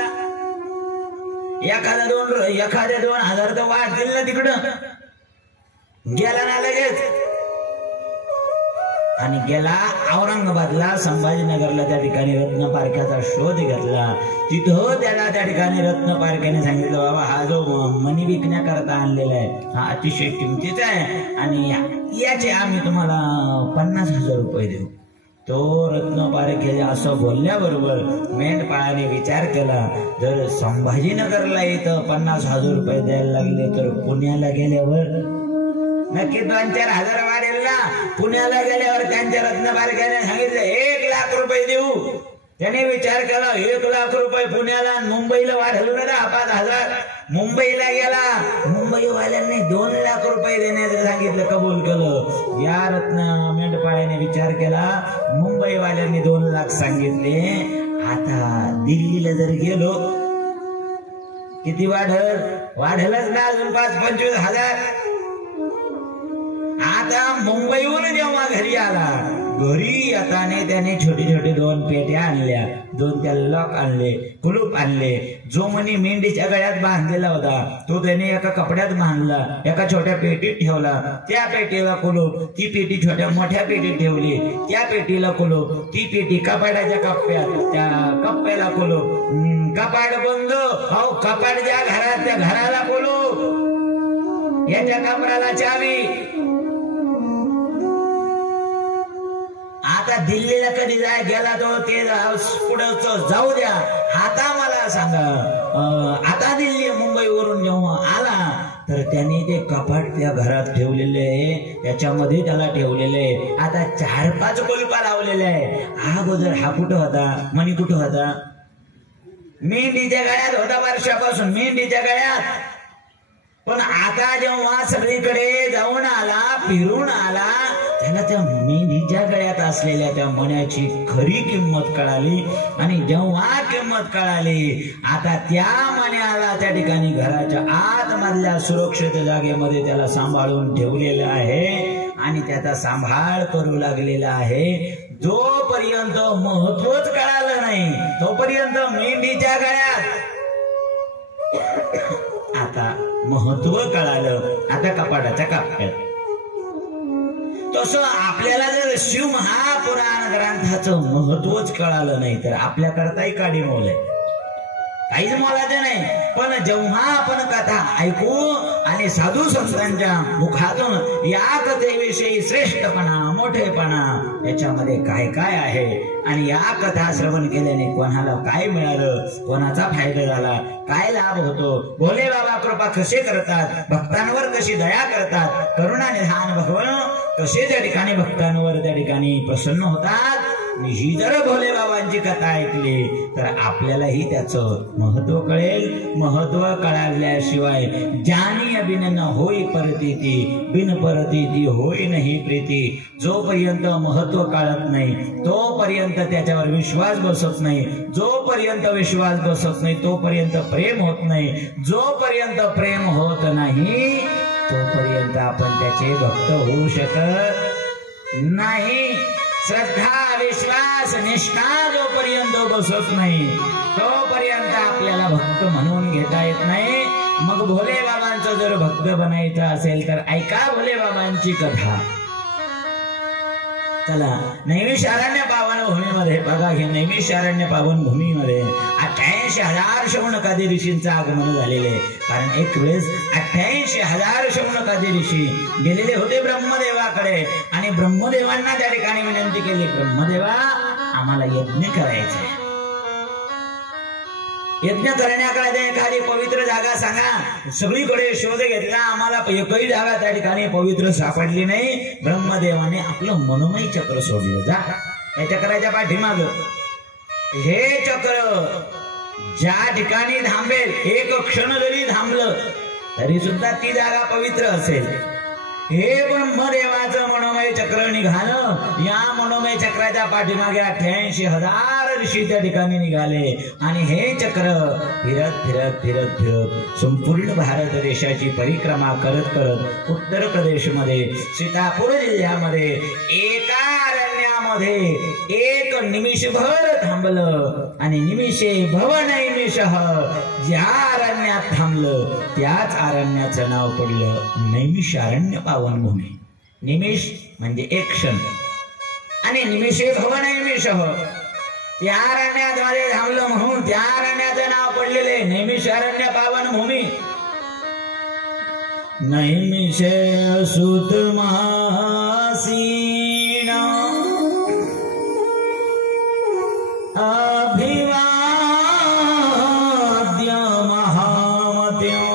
एखाद्या 2,000 तर वाढतील ना तिकडं. गेला ना लगेच आणि गेला औरंगाबादला, संभाजीनगरला. त्या ठिकाणी रत्न पारख्याचा शोध घेतला. तिथं त्याला त्या ठिकाणी रत्न पारख्याने सांगितलं, बाबा हा जो मणी विकण्याकरता आणलेला आहे हा अतिशय किमतीचा आहे आणि याचे आम्ही तुम्हाला 50,000 रुपये देऊ. तो रत्न पारखे असं बोलल्याबरोबर मेंढपाळाने विचार केला, जर संभाजीनगरला इथं 50,000 रुपये द्यायला लागले तर पुण्याला गेल्यावर नक्की 2-4,000 वाढेल ना. पुण्याला गेल्यावर त्यांच्या रत्न पारख्याने सांगितलं 1,00,000 रुपये देऊ. त्याने विचार केला 1,00,000 रुपये पुण्याला, मुंबईला वाढवलं ना 5,000. मुंबईला गेला, मुंबईवाल्यांनी 2,00,000 रुपये देण्याचं सांगितलं, कबूल केलं. या रत्न मेंढपाळाने विचार केला, मुंबईवाल्यांनी 2,00,000 सांगितले, आता दिल्लीला जर गेलो किती वाढलच ना अजून 5-25,000. आता मुंबईहून जेव्हा घरी आला, घरी येताना त्याने छोटे छोटे 2 पेट्या आणल्या, 2 त्या लॉक आणले, कुलूप आणले. जो मणी मेंढीच्या गळ्यात बांधलेला होता तो त्याने एका कपड्यात बांधला, एका छोट्या पेटीत ठेवला. त्या पेटीला कुलूप, ती पेटी छोट्या मोठ्या पेटीत ठेवली, त्या पेटीला कुलूप, ती पेटी कपाटाच्या कप्प्यात, त्या कप्प्याला कुलूप. कपाट बंद, अहो कपाट ज्या घरात त्या घराला कुलूप, याच्या कमराला चावी. आता दिल्लीला कधी गेला तो ते पुढं जाऊ द्या, आता मला सांगा, आता दिल्ली मुंबईवरून जेव्हा आला तर त्याने ते कपाट त्या घरात ठेवलेले आहे, त्याच्यामध्ये त्याला ठेवलेले आहे. आता 4-5 कुलपा लावलेले आहे. अगोदर हा कुठं होता, मणी कुठं होता? मेंढीच्या गळ्यात होता, वर्षापासून मेंढीच्या गळ्यात. पण आता जेव्हा सगळीकडे जाऊन आला, फिरून आला, त्याला त्या मेंढीच्या गळ्यात असलेल्या त्या मण्याची खरी किंमत कळाली. आणि जेव्हा किंमत कळाली, आता त्या मण्याला त्या ठिकाणी घराच्या आतमधल्या सुरक्षित जागेमध्ये त्याला सांभाळून ठेवलेलं आहे आणि त्याचा सांभाळ करू लागलेला आहे. जोपर्यंत महत्वच कळालं नाही तोपर्यंत मेंढीच्या गळ्यात. आता महत्व कळालं, आता कपाटाच्या कप्प्यात. तसं आपल्याला जर शिव महापुराण ग्रंथाचं महत्वच कळालं नाही तर आपल्याकरताही काडी मोल आहे. काहीच मोलाचे नाही, पण जेव्हा आपण कथा ऐकू आणि साधू संतांच्या मुखातून या कथेविषयी श्रेष्ठपणा, मोठेपणा, याच्यामध्ये काय काय आहे आणि या कथा श्रवण केल्याने कोणाला काय मिळालं, कोणाचा फायदा झाला, काय लाभ होतो, भोले बाबा कृपा कसे करतात, भक्तांवर कशी दया करतात, करुणा निधान भगवान कसे त्या ठिकाणी भक्तांवर त्या ठिकाणी प्रसन्न होतात, ही जर भोले बाबांची कथा ऐकली तर आपल्यालाही त्याचं महत्व कळेल. महत्व कळाल्याशिवाय जानी अभिनन होई परतीती, बिन परतीती होई नाही प्रीती. जोपर्यंत महत्व कळत नाही तोपर्यंत त्याच्यावर विश्वास बसत नाही, जोपर्यंत विश्वास बसत नाही तोपर्यंत प्रेम होत नाही, जोपर्यंत प्रेम होत नाही तोपर्यंत आपण त्याचे भक्त होऊ शकत नाही. श्रद्धा, विश्वास, निष्ठा जोपर्यंत बसत नाही तोपर्यंत आपल्याला भक्त म्हणून घेता येत नाही. मग भोले बाबांचं जर भक्त बनायचं असेल तर ऐका भोले बाबांची कथा. चला, नैमिषारण्य पावन भूमीमध्ये बघा, हे नैमिषारण्य पावन भूमीमध्ये 88,000 शौनकादी ऋषींचं आगमन झालेले. कारण एक वेळेस 88,000 शौनकादी ऋषी गेलेले होते ब्रह्मदेवाकडे आणि ब्रह्मदेवांना त्या ठिकाणी विनंती केली, ब्रह्मदेवा आम्हाला यज्ञ करायचे, यज्ञ करण्याकडे एखादी पवित्र जागा सांगा. सगळीकडे शोध घेतला, आम्हाला एकही जागा त्या ठिकाणी पवित्र सापडली नाही. ब्रह्मदेवाने आपलं मनोमय चक्र सोडलं. जा, या चक्राच्या पाठीमाग हे चक्र ज्या ठिकाणी थांबेल, एक क्षण जरी थांबलं तरी सुद्धा ती जागा पवित्र असेल. हे ब्रह्मदेवाचं मनोमय चक्र निघालं. या मनोमय चक्राच्या पाठीमागे 88,000 ऋषी त्या ठिकाणी निघाले आणि हे चक्र फिरत फिरत फिरत फिरत संपूर्ण भारत देशाची परिक्रमा करत करत उत्तर प्रदेशमध्ये सीतापूर जिल्ह्यामध्ये एका अरण्यामध्ये एक निमिषभर थांबलं आणि निमिषे भव नैमिषः, ज्या अरण्यात थांबलं त्याच अरण्याचं नाव पडलं नैमिषारण्य पावन भूमी. निमिष म्हणजे एक क्षण आणि निमिषे भव नैमिषः, त्या अरण्यात मध्ये थांबलं म्हणून त्या अरण्याचं नाव पडलेले नैमिषारण्य पावन भूमी. नैमिषे सुत मासीन अभिवाद्य महामत्यो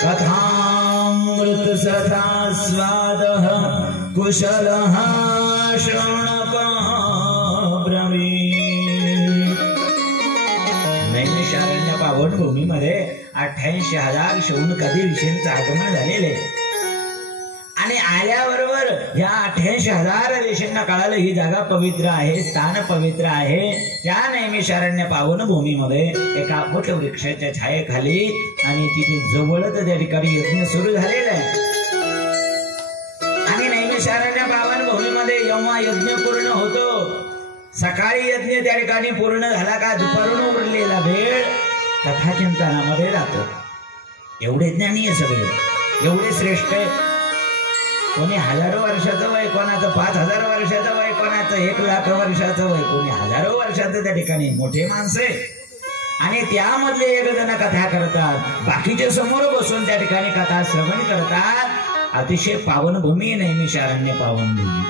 कथामृत सदा स्वादः कुशलः शौनकः ब्रवीत्. नैमिषारण्य पावन भूमीमध्ये 88,000 शौनकादी ऋषींचं आगमन झालेले आणि आल्याबरोबर या 88,000 ऋषींना कळालं ही जागा पवित्र आहे, स्थान पवित्र आहे. त्या नैमिषारण्य पावन भूमीमध्ये एका मोठ्या वृक्षाच्या छायेखाली आणि तिथे जवळच त्या ठिकाणी यज्ञ सुरू झालेला आहे. आणि नैमिषारण्य पावन भूमीमध्ये जेव्हा यज्ञ पूर्ण होतो, सकाळी यज्ञ त्या ठिकाणी पूर्ण झाला का दुपारून उरलेला वेळ कथाचिंतनामध्ये जातो. एवढे ज्ञानी आहे सगळे, एवढे श्रेष्ठ आहे. कोणी 1000 वर्षाचं वय, कोणाचं 5000 वर्षाचं वय, कोणाचं 1,00,000 वर्षाचं वय, कोणी हजारो वर्षाचं त्या ठिकाणी मोठे माणसे आणि त्यामधले एक जण कथा करतात, बाकीचे समोर बसून त्या ठिकाणी कथा श्रवण करतात. अतिशय पावन भूमी नैमिषारण्य पावन भूमी.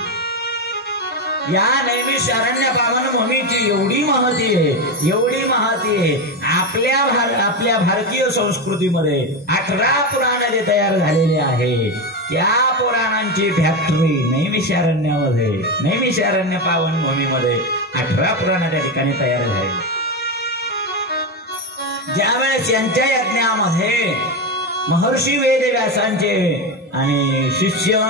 या नैमिषारण्य पावन भूमीची एवढी महती आहे, एवढी महती आहे. आपल्या भारतीय संस्कृतीमध्ये 18 पुराण जे तयार झालेले आहे त्या पुराणांची फॅक्टरी नैमिषारण्यामध्ये, नैमिषारण्य पावन भूमीमध्ये 18 पुराण त्या ठिकाणी तयार झाले. ज्यावेळेस यांच्या यज्ञामध्ये महर्षी वेदव्यासांचे आणि शिष्य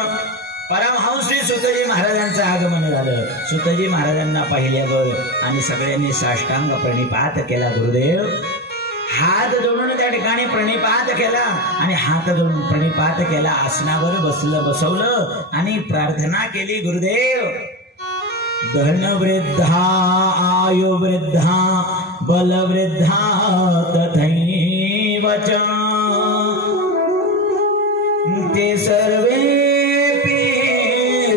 परमहंस श्री सुतजी महाराजांचं आगमन झालं. सुतजी महाराजांना पाहिल्यावर आणि सगळ्यांनी साष्टांग प्रणिपात केला. गुरुदेव हात जोडून त्या ठिकाणी प्रणिपात केला आणि हात जोडून प्रणिपात केला. आसनावर बसवलं आणि प्रार्थना केली. गुरुदेव, धन वृद्धा आयु वृद्धा बल वृद्धा तथैवच ते सर्वे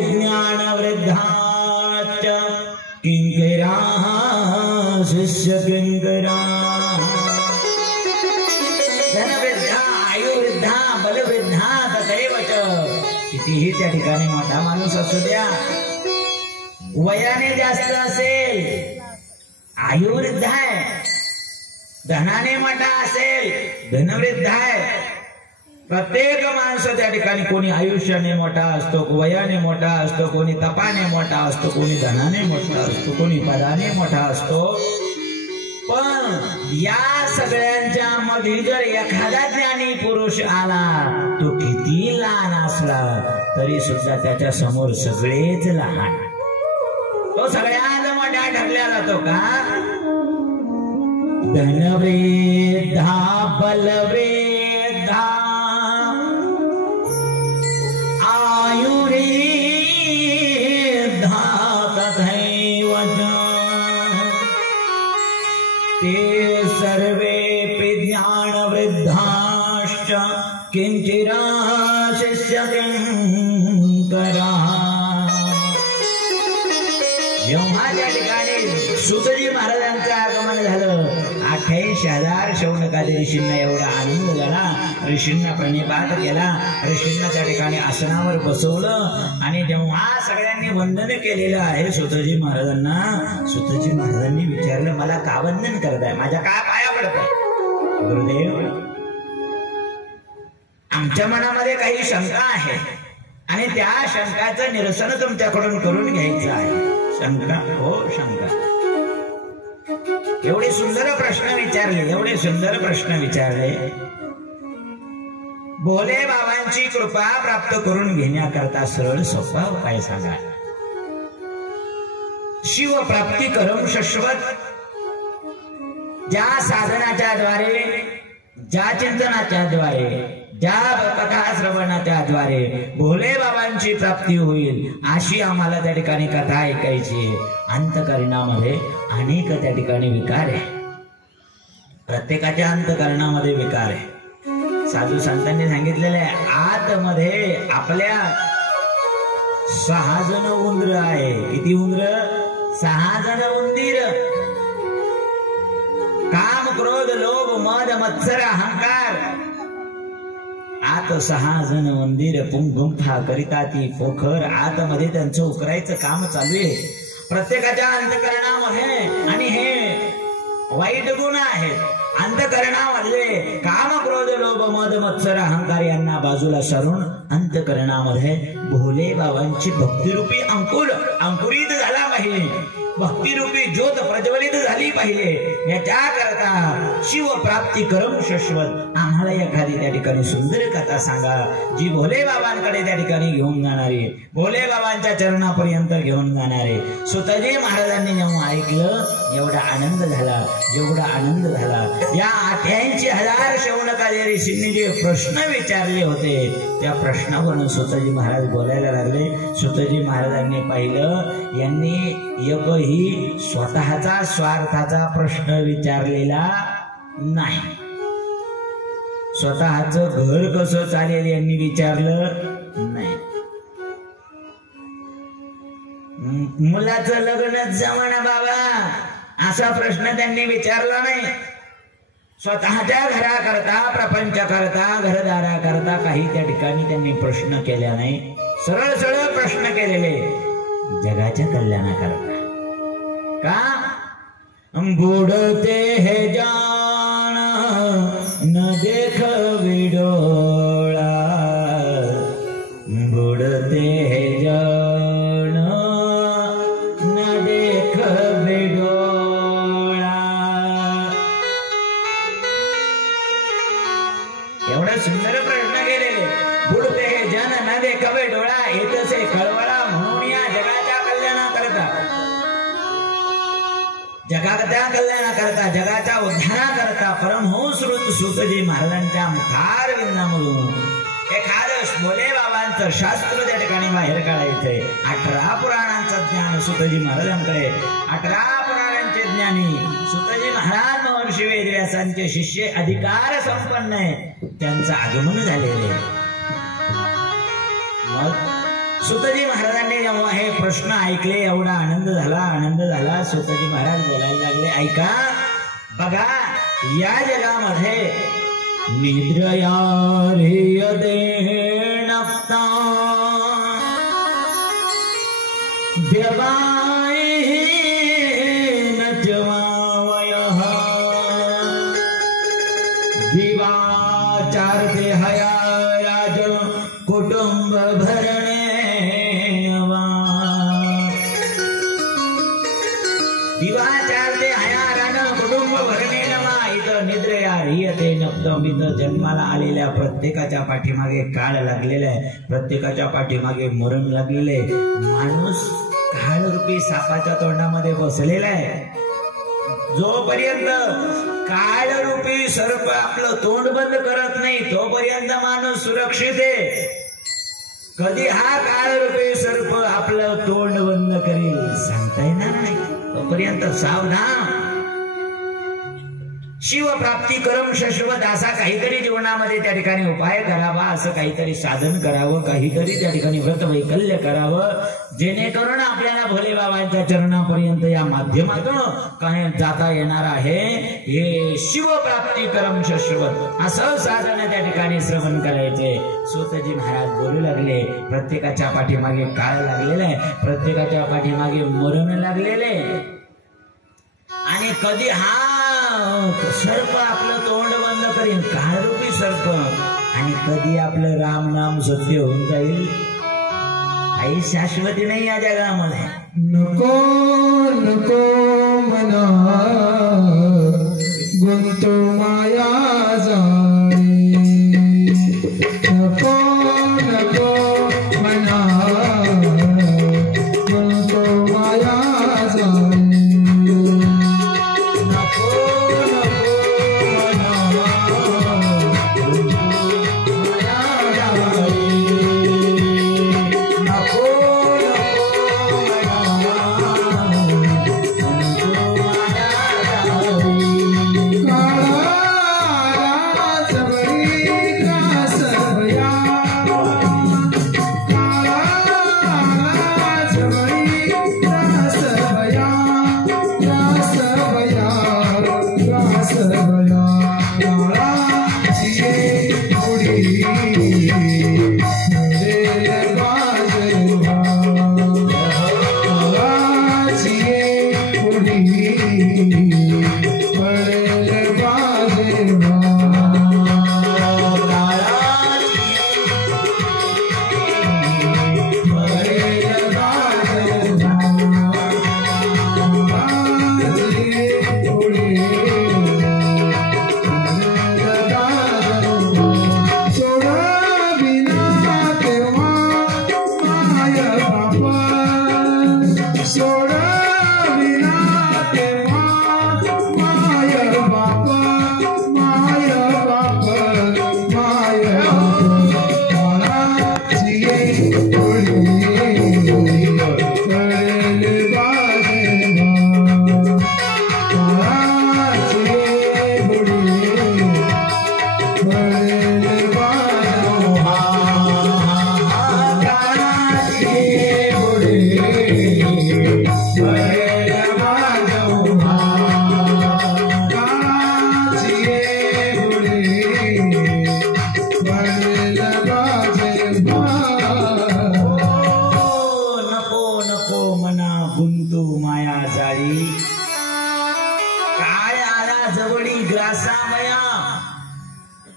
ज्ञान वृद्धाच किंकिरा शिष्य किंकरा धनवृद्धा आयुवृद्धा बलवृद्धा तथैवच कितीही त्या ठिकाणी मोठा माणूस असू द्या वयाने जास्त असेल आयुवृद्ध आहे धनाने मोठा असेल धनवृद्ध आहे प्रत्येक माणसं त्या ठिकाणी कोणी आयुष्याने मोठा असतो वयाने मोठा असतो कोणी तपाने मोठा असतो कोणी धनाने मोठा असतो कोणी पदाने मोठा असतो पण या सगळ्यांच्या मध्ये जर एखादा ज्ञानी पुरुष आला तो किती लहान असला तरी सुद्धा त्याच्या समोर सगळेच लहान तो सगळ्यात मोठा ठरला जातो का धनवृद्धा बलवृद्धा ते सर्वेपि ज्ञानवृद्धाश्च किंचिरा शिष्य किंकरा जेव्हा त्या ठिकाणी सुतजी महाराजांचं आगमन झालं 88,000 शौनकादी ऋषींना एवढा आनंद झाला ऋषींना प्रणिपात केला ऋषींना त्या ठिकाणी आसनावर बसवलं आणि जेव्हा सगळ्यांनी वंदन केलेलं आहे सुतजी महाराजांना सुतजी महाराजांनी विचारलं मला का वंदन करताय माझ्या काय पाया पडताय गुरुदेव आमच्या मनामध्ये काही शंका आहे आणि त्या शंकाचं निरसन तुमच्याकडून करून घ्यायचं आहे शंका हो शंका एवढे सुंदर प्रश्न विचारले एवढे सुंदर प्रश्न विचारले भोले बाबांची कृपा प्राप्त करून घेण्याकरता सरळ सोपा उपाय सांगा शिव प्राप्ती करम शाश्वत ज्या साधनाच्या द्वारे ज्या चिंतनाच्या द्वारे ज्या कथा श्रवणाच्या द्वारे भोले बाबांची प्राप्ती होईल अशी आम्हाला त्या ठिकाणी कथा ऐकायची अंतकरणामध्ये अनेक त्या ठिकाणी विकार आहे प्रत्येकाच्या अंतकरणामध्ये विकार आहे साधू संतांनी सांगितलेलं आहे आतमध्ये आपल्या 6 जण उंदर आहे किती उंदर 6 जण उंदीर काम क्रोध लोभ मद मत्सर अहंकार आत 6 जण मंदिर गुंफा करिता ती पोखर आतमध्ये त्यांचं उकरायचं काम चालू आहे प्रत्येकाच्या अंतकरणामध्ये आणि हे वाईट गुण आहेत अंतकरणामधले काम क्रोध लोभ मद मत्सर अहंकार यांना बाजूला सारून अंतकरणामध्ये भोले बाबांची भक्तिरूपी अंकुरित झाला पाहिजे भक्तिरूपी ज्योत प्रज्वलित झाली पाहिजे याच्या करता शिव प्राप्ती करम शाश्वत आम्हाला एखादी त्या ठिकाणी सुंदर कथा सांगा जी भोले बाबांकडे त्या ठिकाणी घेऊन जाणारी भोले बाबांच्या चरणापर्यंत घेऊन जाणारे सुतजी महाराजांनी जेव्हा ऐकलं एवढा आनंद झाला जेवढा आनंद झाला या 88,000 शौनकादी ऋषींनी जे प्रश्न विचारले होते त्या प्रश्नावरून सुतजी महाराज बोलायला लागले सुतजी महाराजांनी पाहिलं यांनी एकही स्वतःचा स्वार्थाचा प्रश्न विचारलेला नाही स्वतःचं घर कसं चालेल यांनी विचारलं नाही मुलाचं लग्न जमना बाबा असा प्रश्न त्यांनी विचारला नाही स्वतःच्या घराकरता प्रपंच करता घरदारा करता काही त्या ठिकाणी त्यांनी प्रश्न केला नाही सरळ सरळ प्रश्न केलेले जगाच्या कल्याणाकरता का बुडते हे जान न देख विडोळा बुडते हे जान न देख विडोळा एवढा सुंदर प्रश्न केलेले बुडते हे जन न देख विडोळा येतसे कळवळा म्हणून या जगाच्या कल्याणाकरता जगाच्या कल्याणाकरता जगाच्या उद्धाराकरता परमहंस सुतजी महाराजांच्या मुखार विंदामधून एखादं भोले बाबांचं शास्त्र त्या ठिकाणी बाहेर काढायचंय 18 पुराणांचं ज्ञान सुतजी महाराजांकडे 18 पुराणांचे ज्ञानी सुतजी महाराज महर्षी वेदव्यासांचे शिष्य अधिकार संपन्न आहे त्यांचं आगमन झालेले मग सुतजी महाराजांनी जेव्हा हे प्रश्न ऐकले एवढा आनंद झाला सुतजी महाराज बोलायला लागले, ऐका बघा या जगामध्ये निद्रया ह्रियते नप्ता देवायेन जवावयः दिवाचारते हया राज कुटुंब भरणे वा दिवाचारते हया राज कुटुंब भरणे वा इथं निद्रया ह्रियते नप्तम इथं जन्माला आलेल्या प्रत्येकाच्या पाठीमागे काळ लागलेला आहे, प्रत्येकाच्या पाठीमागे मरण लागलेले माणूस काळ रूपी सापाच्या तोंडामध्ये बसलेला आहे. जोपर्यंत काळ रूपी सर्प आपलं तोंड बंद करत नाही तोपर्यंत माणूस सुरक्षित आहे. कधी हा काळ रूपी सर्प आपलं तोंड बंद करेल सांगता येणार नाही, तोपर्यंत सावधान. शिवप्राप्ती करम शश्वत असा काहीतरी जीवनामध्ये त्या ठिकाणी उपाय करावा, असं काहीतरी साधन करावं, काहीतरी त्या ठिकाणी व्रत वैकल्य करावं, जेणेकरून आपल्याला भोले बाबांच्या चरणापर्यंत या माध्यमातून काय जाता येणार आहे. हे शिवप्राप्ती करम शश्वत असं साधन त्या ठिकाणी श्रवण करायचे. सुतजी महाराज बोलू लागले, प्रत्येकाच्या पाठीमागे काळ लागलेला आहे, प्रत्येकाच्या पाठीमागे मरण लागलेले आणि कधी हा सर्प आपलं तोंड बंद करीन काळरूपी सर्प आणि कधी आपलं राम नाम सत्य होऊन जाईल काही शाश्वती नाही या जगामध्ये. नको नको मना गुंतो माया जाळी, नको नको मना गुंतो माया जाळी.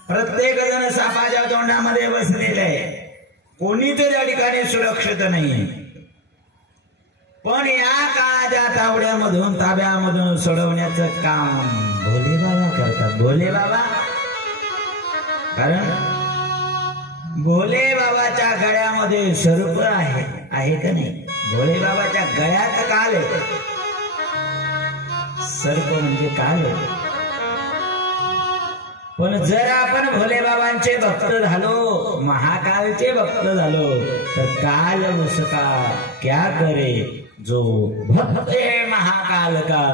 प्रत्येक जण सापाच्या तोंडामध्ये बसलेले आहे, कोणीच त्या ठिकाणी सुरक्षित नाही. पण या काळाच्या तावड्यामधून ताब्यामधून सोडवण्याचं काम भोले बाबा करतात. भोले बाबा, कारण भोले बाबाच्या गळ्यामध्ये सर्प आहे का नाही? भोले बाबाच्या गळ्यात काल आहे. सर्प म्हणजे काल. पण जर आपण भोले बाबांचे भक्त झालो, महाकालचे भक्त झालो, तर काल उसका क्या करे जो भक्त है महाकाल का.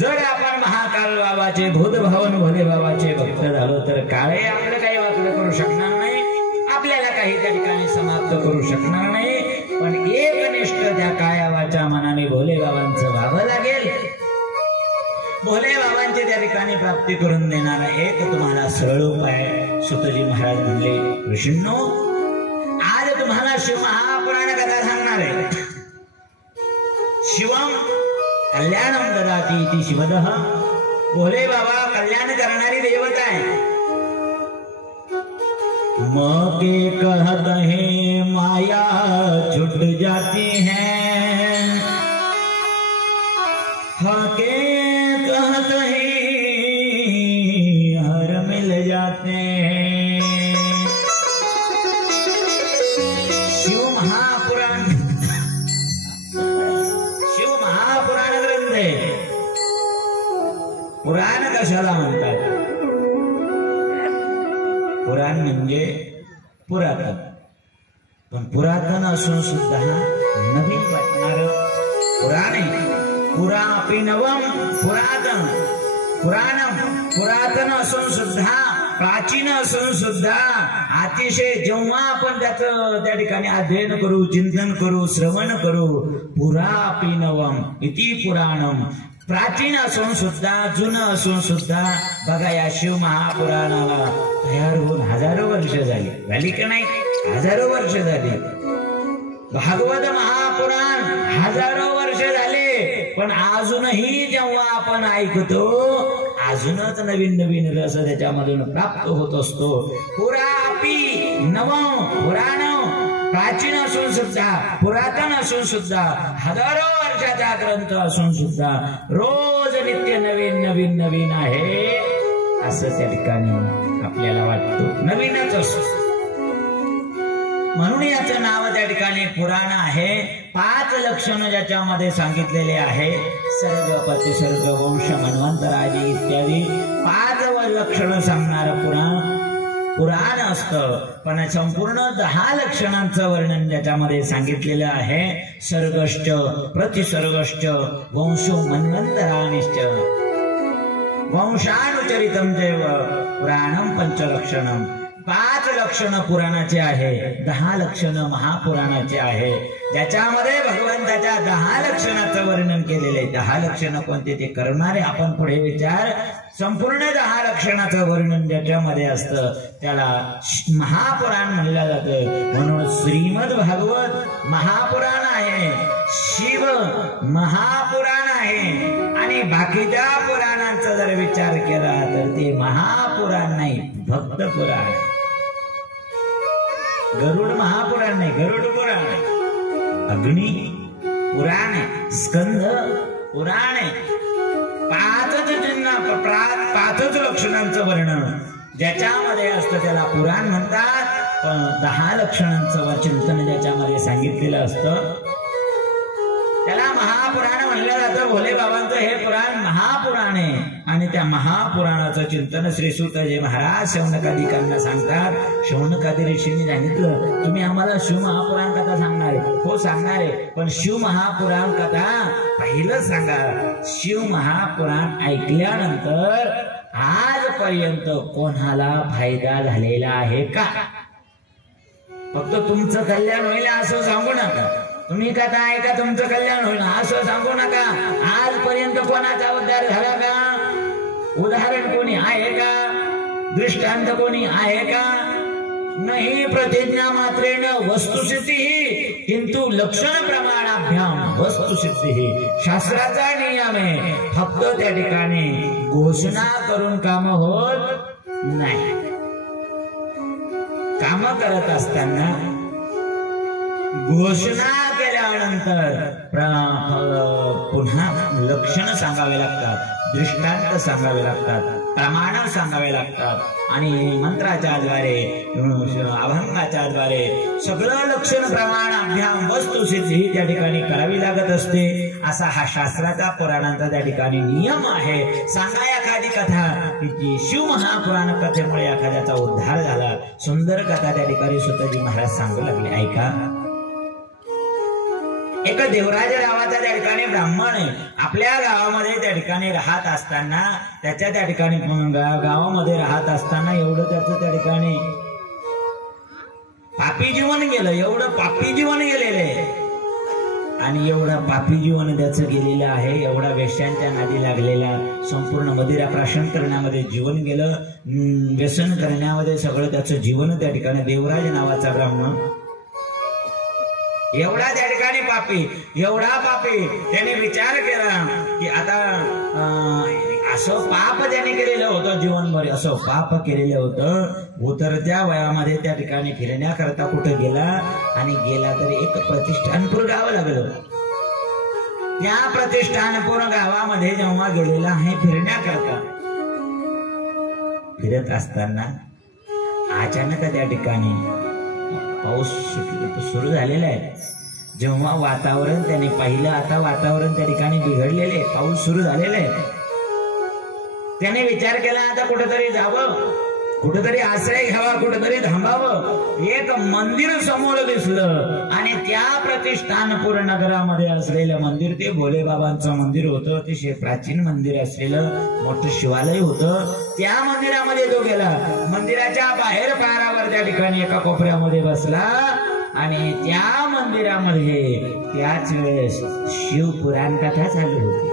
जर आपण महाकाल बाबाचे भूतभावन भोले बाबाचे भक्त झालो तर काळे आपलं काही वाटलं करू शकणार नाही, आपल्याला काही त्या ठिकाणी समाप्त करू शकणार नाही. पण काया वाचा मनाने भोले बाबांचं व्हावं लागेल. भोले बाबांची त्या ठिकाणी प्राप्ती करून देणारा एक तुम्हाला सरळ उपाय सुतजी महाराज म्हणले, ऋषींनो आज तुम्हाला शिव महापुराण कथा सांगणार आहे. शिवम कल्याणम ददाती इति शिवदः. भोले बाबा कल्याण करणारी देवता आहे. मौके कहत है माया छूट जाती है, हके कहत है हर मिल जाते हैं. शिव महापुराण, शिव महापुराण ग्रंथ आहे. पुराण कशाला म्हणतात? पुराण म्हणजे पुरातन, पण पुरातन असून सुद्धा नवीन वाटणार पुराण आहे. पुरा अपि नवम पुरातन. पुराणम पुरातन असून सुद्धा, प्राचीन असून सुद्धा अतिशय जेव्हा आपण त्याचं त्या ठिकाणी अध्ययन करू, चिंतन करू, श्रवण करू, पुरा अपि नवम इति पुराणम. प्राचीन असून सुद्धा, जुनं असून सुद्धा बघा या शिव महापुराणाला तयार होऊन हजारो वर्ष झाली का नाही? हजारो वर्ष झाली. भागवत महापुराण हजारो वर्ष झाले, पण अजूनही जेव्हा आपण ऐकतो अजूनच नवीन नवीन रस त्याच्यामधून प्राप्त होत असतो. पुरा अपि नवम पुराण, प्राचीन असून सुद्धा, पुरातन असून सुद्धा, हजारो वर्षाचा ग्रंथ असून सुद्धा रोज नित्य नवीन नवीन नवीन आहे असं त्या ठिकाणी आपल्याला वाटतं. नवीनच असतो. म्हणून याचं नाव त्या ठिकाणी पुराण आहे. 5 लक्षण ज्याच्यामध्ये सांगितलेले आहे. सर्ग, प्रतिसर्ग, वंश, मन्वंतर आदी इत्यादी 5 लक्षण सांगणारं पुराण असतं. पण संपूर्ण 10 लक्षणांचं वर्णन ज्याच्यामध्ये सांगितलेलं आहे. सर्गश्च, प्रतिसर्गश्च, वंशो मन्वंतरानिश्च, वंशानुचरितम देव पुराणम पंचलक्षणम. 5 लक्षण पुराणाचे आहे, 10 लक्षण महापुराणाचे आहे. ज्याच्यामध्ये भगवंताच्या 10 लक्षणाचं वर्णन केलेलं आहे. 10 लक्षण कोणते ते करणारे आपण पुढे विचार. संपूर्ण 10 लक्षणाचं वर्णन ज्याच्यामध्ये असतं त्याला महापुराण म्हणलं जातं. म्हणून श्रीमद भागवत महापुराण आहे, शिव महापुराण आहे. आणि बाकीच्या पुराणांचा जर विचार केला तर ते महापुराण नाही, भक्त पुराण. गरुड महापुराण नाही, गरुड पुराण आहे. अग्नी पुराण आहे, स्कंद पुराण आहे. 5 लक्षणांचं वर्णन ज्याच्यामध्ये असतं त्याला पुराण म्हणतात. पण 10 लक्षणांचं चिंतन ज्याच्यामध्ये सांगितलेलं असतं त्याला महापुराण म्हणलं जातं. भोले बाबांचं हे पुराण महापुराण आहे. आणि त्या महापुराणाचं चिंतन श्री सुतजी महाराज शौनकादिकांना सांगतात. शौनकादी ऋषींनी सांगितलं, तुम्ही आम्हाला शिव महापुराण कथा सांगणार आहे? हो सांगणार आहे, पण शिव महापुराण कथा पहिलं सांगा. शिव महापुराण ऐकल्यानंतर आजपर्यंत कोणाला फायदा झालेला आहे का? फक्त तुमचं कल्याण होईल असं सांगू नका. तुम्ही कथा ऐका तुमचं कल्याण होईल असं सांगू नका. आजपर्यंत कोणाचा उद्धार झाला का? उदाहरण कोणी आहे का? दृष्टांत कोणी आहे का? नाही. प्रतिज्ञा मात्रेण वस्तुसिद्धी किंतु लक्षण प्रमाणाभ्याम वस्तुसिद्धी. शास्त्राचा नियम आहे. फक्त त्या ठिकाणी घोषणा करून काम होत नाही. काम करत असताना घोषणा केल्यानंतर पुन्हा लक्षण सांगावे लागतात, दृष्टांत सांगावे लागतात, प्रमाण सांगावे लागतात. आणि मंत्राच्या द्वारे, अभंगाच्या द्वारे सगळं लक्षण प्रमाण अभ्याम वस्तुसिद्धी त्या ठिकाणी करावी लागत असते. असा हा शास्त्राचा पुराणांचा त्या ठिकाणी नियम आहे. सांगा एखादी कथा की शिव महापुराण कथेमुळे एखाद्याचा उद्धार झाला. सुंदर कथा त्या ठिकाणी सुतजी महाराज सांगू लागले. ऐका. एक देवराज नावाचा त्या ठिकाणी ब्राह्मण आहे. आपल्या गावामध्ये त्या ठिकाणी राहत असताना, त्याच्या त्या ठिकाणी गावामध्ये राहत असताना एवढं त्याचं त्या ठिकाणी पापी जीवन गेलं, एवढं पापी जीवन गेलेलं आहे. आणि एवढा पापी जीवन त्याचं गेलेलं आहे, एवढा वेश्यांच्या नादी लागलेला, संपूर्ण मदिरा प्राशन करण्यामध्ये जीवन गेलं, व्यसन करण्यामध्ये सगळं त्याचं जीवन त्या ठिकाणी. देवराज नावाचा ब्राह्मण एवढा त्या ठिकाणी पापी, एवढा पापी, त्याने विचार केला की आता असं पाप त्याने केलेलं होतं, जीवनभर असं पाप केलेलं होतं. उतरत्या वयामध्ये त्या ठिकाणी फिरण्याकरता कुठं गेला, आणि गेला तरी एक प्रतिष्ठानपूर गाव लागलं. त्या प्रतिष्ठानपूर गावामध्ये जेव्हा गेलेला आहे फिरण्याकरता, फिरत असताना अचानक त्या ठिकाणी पाऊस सुरू झालेला आहे. जेव्हा वातावरण त्याने पाहिलं, आता वातावरण त्या ठिकाणी बिघडलेले, पाऊस सुरू झालेला आहे. त्याने विचार केला आता कुठेतरी जावं, कुठेतरी आश्रय घ्यावा, कुठेतरी थांबावं. एक मंदिर समोर दिसलं, आणि त्या प्रतिष्ठानपूर नगरामध्ये असलेलं मंदिर ते भोलेबाबांचं मंदिर होतं. अतिशय प्राचीन मंदिर असलेलं मोठं शिवालय होतं. त्या मंदिरामध्ये तो गेला. मंदिराच्या बाहेर पारावर त्या ठिकाणी एका कोपऱ्यामध्ये बसला, आणि त्या मंदिरामध्ये त्याच वेळेस शिवपुराण कथा चालू होती.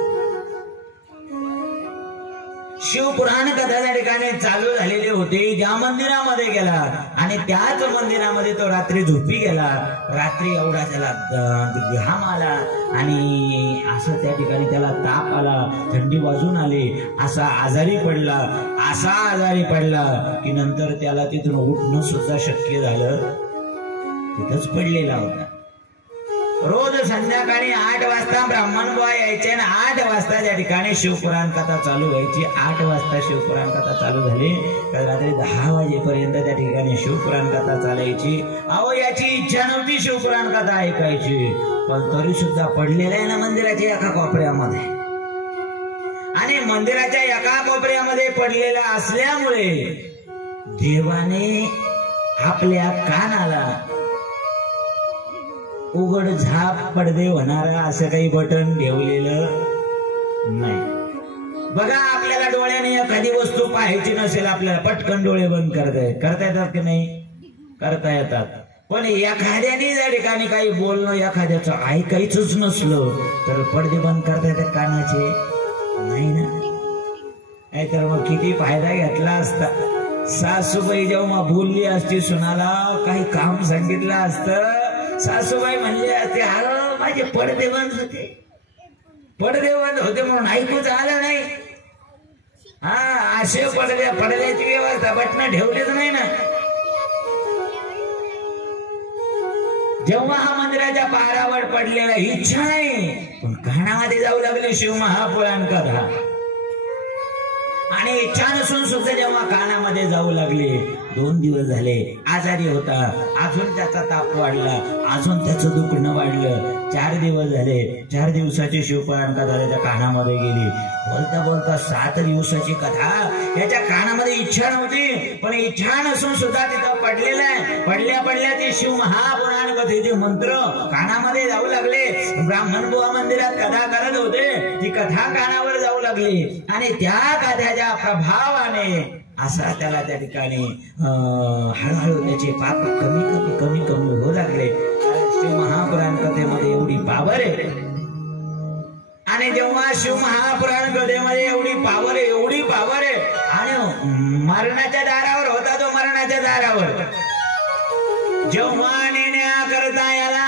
शिवपुराण कथा त्या ठिकाणी चालू झालेली होती. ज्या मंदिरामध्ये गेला, आणि त्याच मंदिरामध्ये तो रात्री झोपी गेला. रात्री एवढा त्याला घाम आला, आणि असं त्या ठिकाणी त्याला ताप आला, थंडी वाजून आली, असा आजारी पडला. असा आजारी पडला की नंतर त्याला तिथून उठणं सुद्धा शक्य झालं. तिथंच पडलेला होता. रोज संध्याकाळी 8 वाजता ब्राह्मण बुवा यायचे, आणि 8 वाजता त्या ठिकाणी शिवपुराण कथा चालू व्हायची. 8 वाजता शिवपुराण कथा चालू झाली तर रात्री 10 वाजेपर्यंत त्या ठिकाणी शिवपुराण कथा चालायची. अहो, याची इच्छा नव्हती शिवपुराण कथा ऐकायची, पण तरी सुद्धा पडलेला आहे ना मंदिराच्या एका कोपऱ्यामध्ये, आणि मंदिराच्या एका कोपऱ्यामध्ये पडलेला असल्यामुळे देवाने आपल्या कानाला उघड झाप पडदे होणारा असं काही बटन ठेवलेलं नाही. बघा, आपल्याला डोळ्याने एखादी वस्तू पाहायची नसेल, आपल्याला पटकन डोळे बंद करता येतात की नाही? करता येतात. पण एखाद्याने त्या ठिकाणी काही बोलणं, एखाद्याचं ऐकायचंच नसलं तर पडदे बंद करता येतात कानाचे? नाही ना. नाहीतर मग किती फायदा घेतला असता. सासूबाई जेव्हा बोलली असती, सुनाला काही काम सांगितलं असतं, सासूबाई म्हणले असते, अरे माझे पडदे बंद होते, पडदे बंद होते म्हणून ऐकूच आलं नाही. हा, असे पडद्याची व्यवस्था बटणं ठेवलीच नाही ना. जेव्हा हा मंदिराच्या पारावर पडलेला इच्छा नाही, पण कानामध्ये जाऊ लागले शिवमहापुराण कथा, आणि इच्छा नसून सुद्धा जेव्हा कानामध्ये जाऊ लागले. 2 दिवस झाले आजारी होता, अजून त्याचा ताप वाढला, अजून त्याचं दुखणं वाढलं. 4 दिवस झाले, 4 दिवसाची शिवपुराण कथा त्याच्या कानामध्ये गेली. बोलता बोलता 7 दिवसाची कथा त्याच्या कानामध्ये इच्छा नव्हती, पण इच्छा नसून सुद्धा तिथं पडलेला आहे. पडल्या पडल्या ते शिवमहापुराण कथेचे मंत्र कानामध्ये जाऊ लागले. ब्राह्मण बुवा मंदिरात कथा करत होते, ती कथा कानावर जाऊ लागली, आणि त्या कथाच्या प्रभावाने असा त्याला त्या ठिकाणी हळूहळू त्याचे पाप कमी कमी कमी कमी होऊ लागले. शिवमहापुराण कथेमध्ये एवढी पावर आहे, आणि जेव्हा शिवमहापुराण कथेमध्ये एवढी पावर आहे, एवढी पावर आहे, आणि मरणाच्या दारावर होता तो, मरणाच्या दारावर जेव्हा नेण्याकरता याला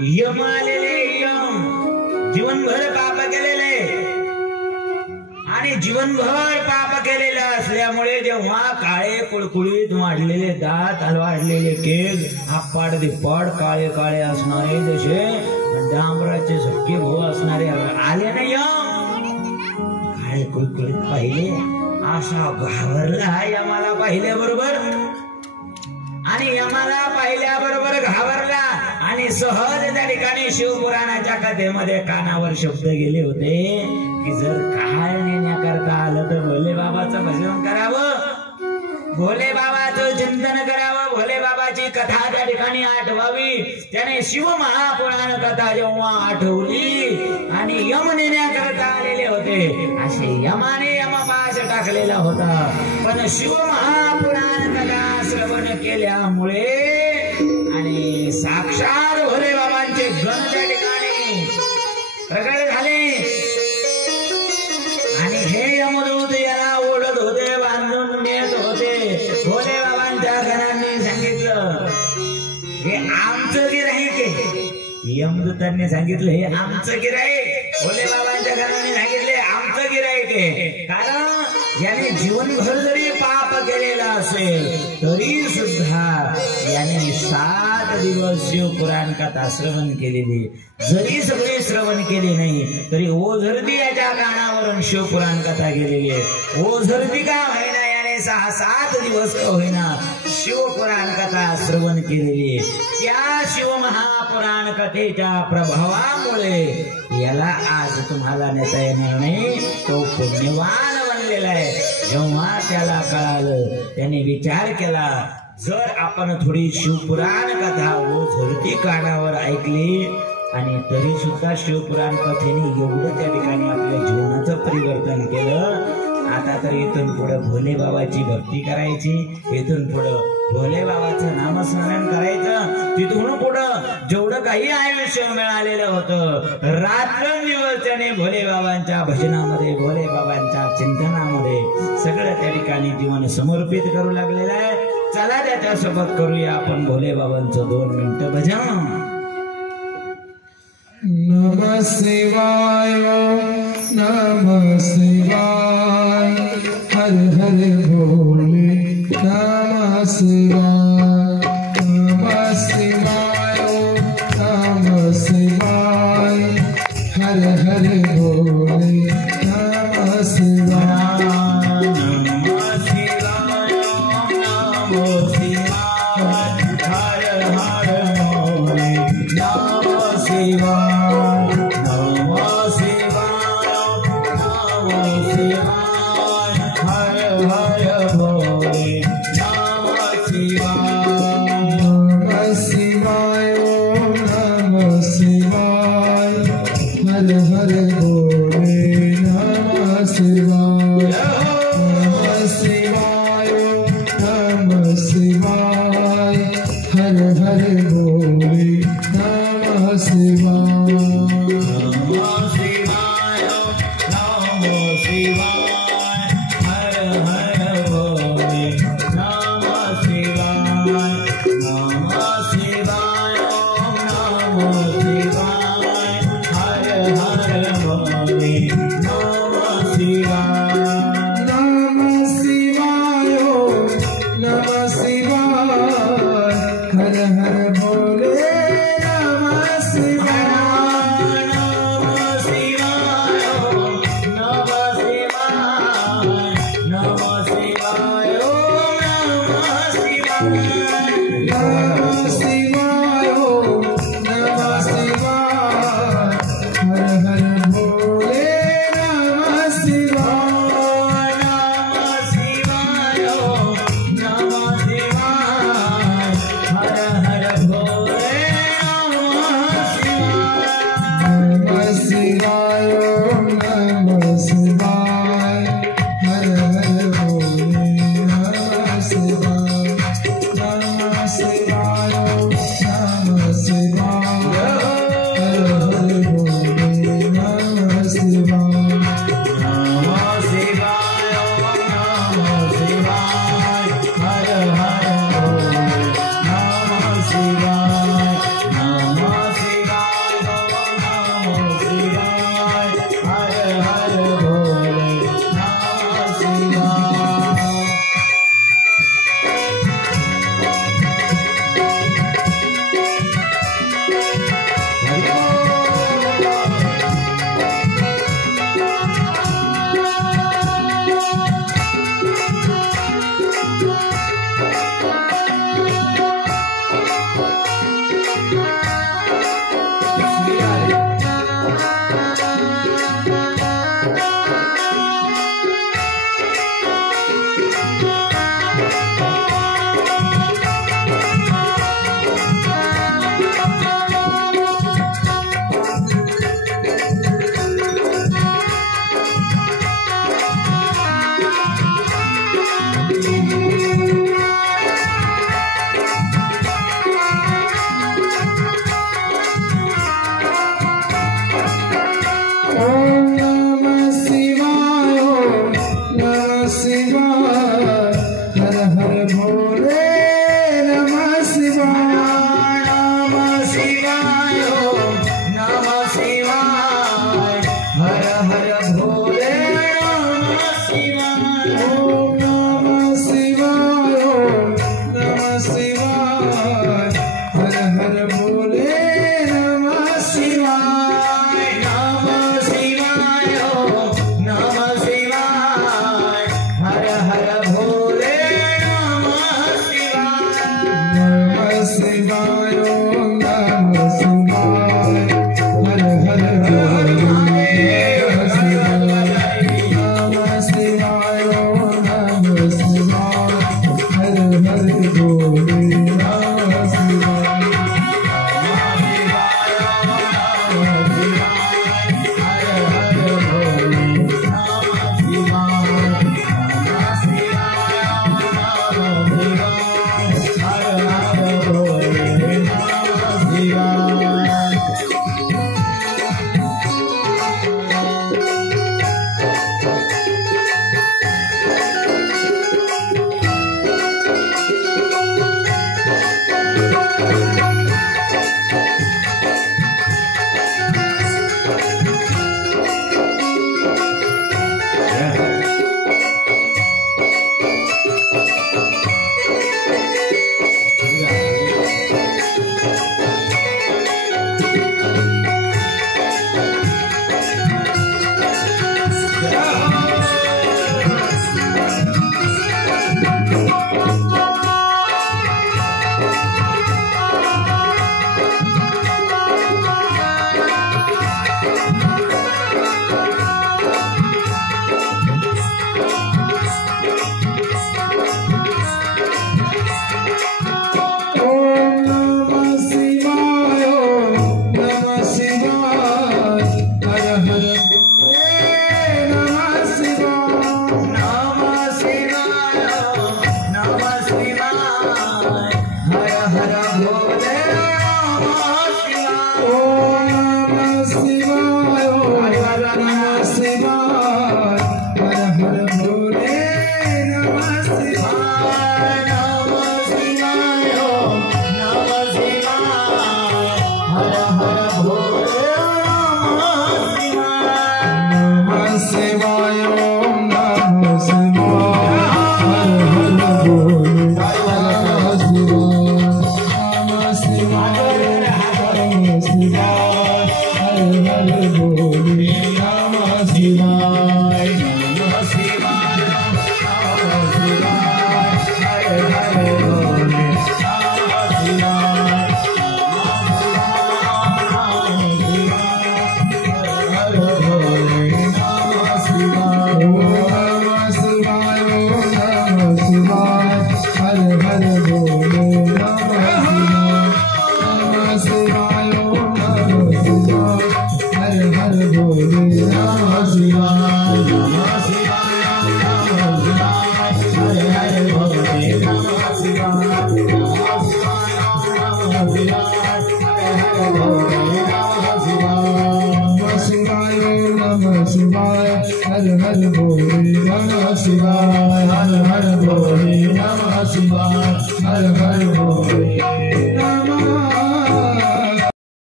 यम आलेले, यम जीवनभर पाप केलेले, आणि जीवनभर पाप केलेलं असल्यामुळे जेव्हा काळे कुळकुळीत वाढलेले दात, वाढलेले केस, हापाड दिपाड काळे काळे असणारे, जसे डांबराचे झटके भाऊ असणारे आले ना यम, काळे कुळकुळीत पाहिले, असा घाबरला यमाला पाहिल्याबरोबर, आणि यमाला पाहिल्याबरोबर घाबरला, आणि सहज त्या ठिकाणी शिवपुराणाच्या कथेमध्ये कानावर शब्द गेले होते की जर काय नेण्याकरता आलं तर भोले बाबाचं भजन करावं, भोले बाबाचं चिंतन करावं, भोले बाबाची कथा त्या ठिकाणी आठवावी. त्याने शिवमहापुराण कथा जेव्हा आठवली, आणि यम नेण्याकरता आलेले होते, असे यमाने यमपाश टाकलेला होता. पण शिवमहापुराण कथा श्रवण केल्यामुळे, आणि साक्षात भोले बाबांचे गण त्या ठिकाणी यमदूतांनी सांगितलं हे आमचं गिराईक, भोले बाबांच्या घराने सांगितले आमचं गिराईक आहे. कारण याने जीवनभर जरी पाप केलेला असेल तरी सुद्धा याने 7 दिवस शिवपुराण कथा श्रवण केलेली, जरी सगळे श्रवण केले नाही तरी ओझरती याच्या कानावरून शिवपुराण कथा गेलेली आहे. ओझरती का होईना याने 6-7 दिवस का होईना शिवपुराण कथा श्रवण केलेली आहे. त्या शिवमहापुराण कथेच्या प्रभावामुळे याला आज तुम्हाला नेता येणार नाही, तो पुण्यवान बनलेला आहे. जेव्हा त्याला कळालं त्याने विचार केला जर आपण थोडी शिवपुराण कथा ओझरती कानावर ऐकली आणि तरी सुद्धा शिवपुराण कथेने एवढं त्या ठिकाणी आपल्या जीवनाचं परिवर्तन केलं. आता तर इथून पुढं भोले बाबाची भक्ती करायची, इथून पुढं भोले बाबाचं नामस्मरण करायचं. तिथून पुढं जेवढं काही आयुष्य मिळालेलं होतं रात्रंदिवस त्याने भोले बाबांच्या भजनामध्ये, भोले बाबांच्या चिंतनामध्ये सगळं त्या ठिकाणी जीवन समर्पित करू लागलेलं आहे. चला त्याच्यासोबत करूया आपण भोले बाबांचं 2 मिनिटं भजन. नमः शिवाय नमः शिवाय हर हर भोले नमः शिवाय नमः शिवाय नमः शिवाय हर हर भोले नमः शिवाय नमः शिवाय नमः शिवाय हर हर भोले नमः शिवाय. Namaste.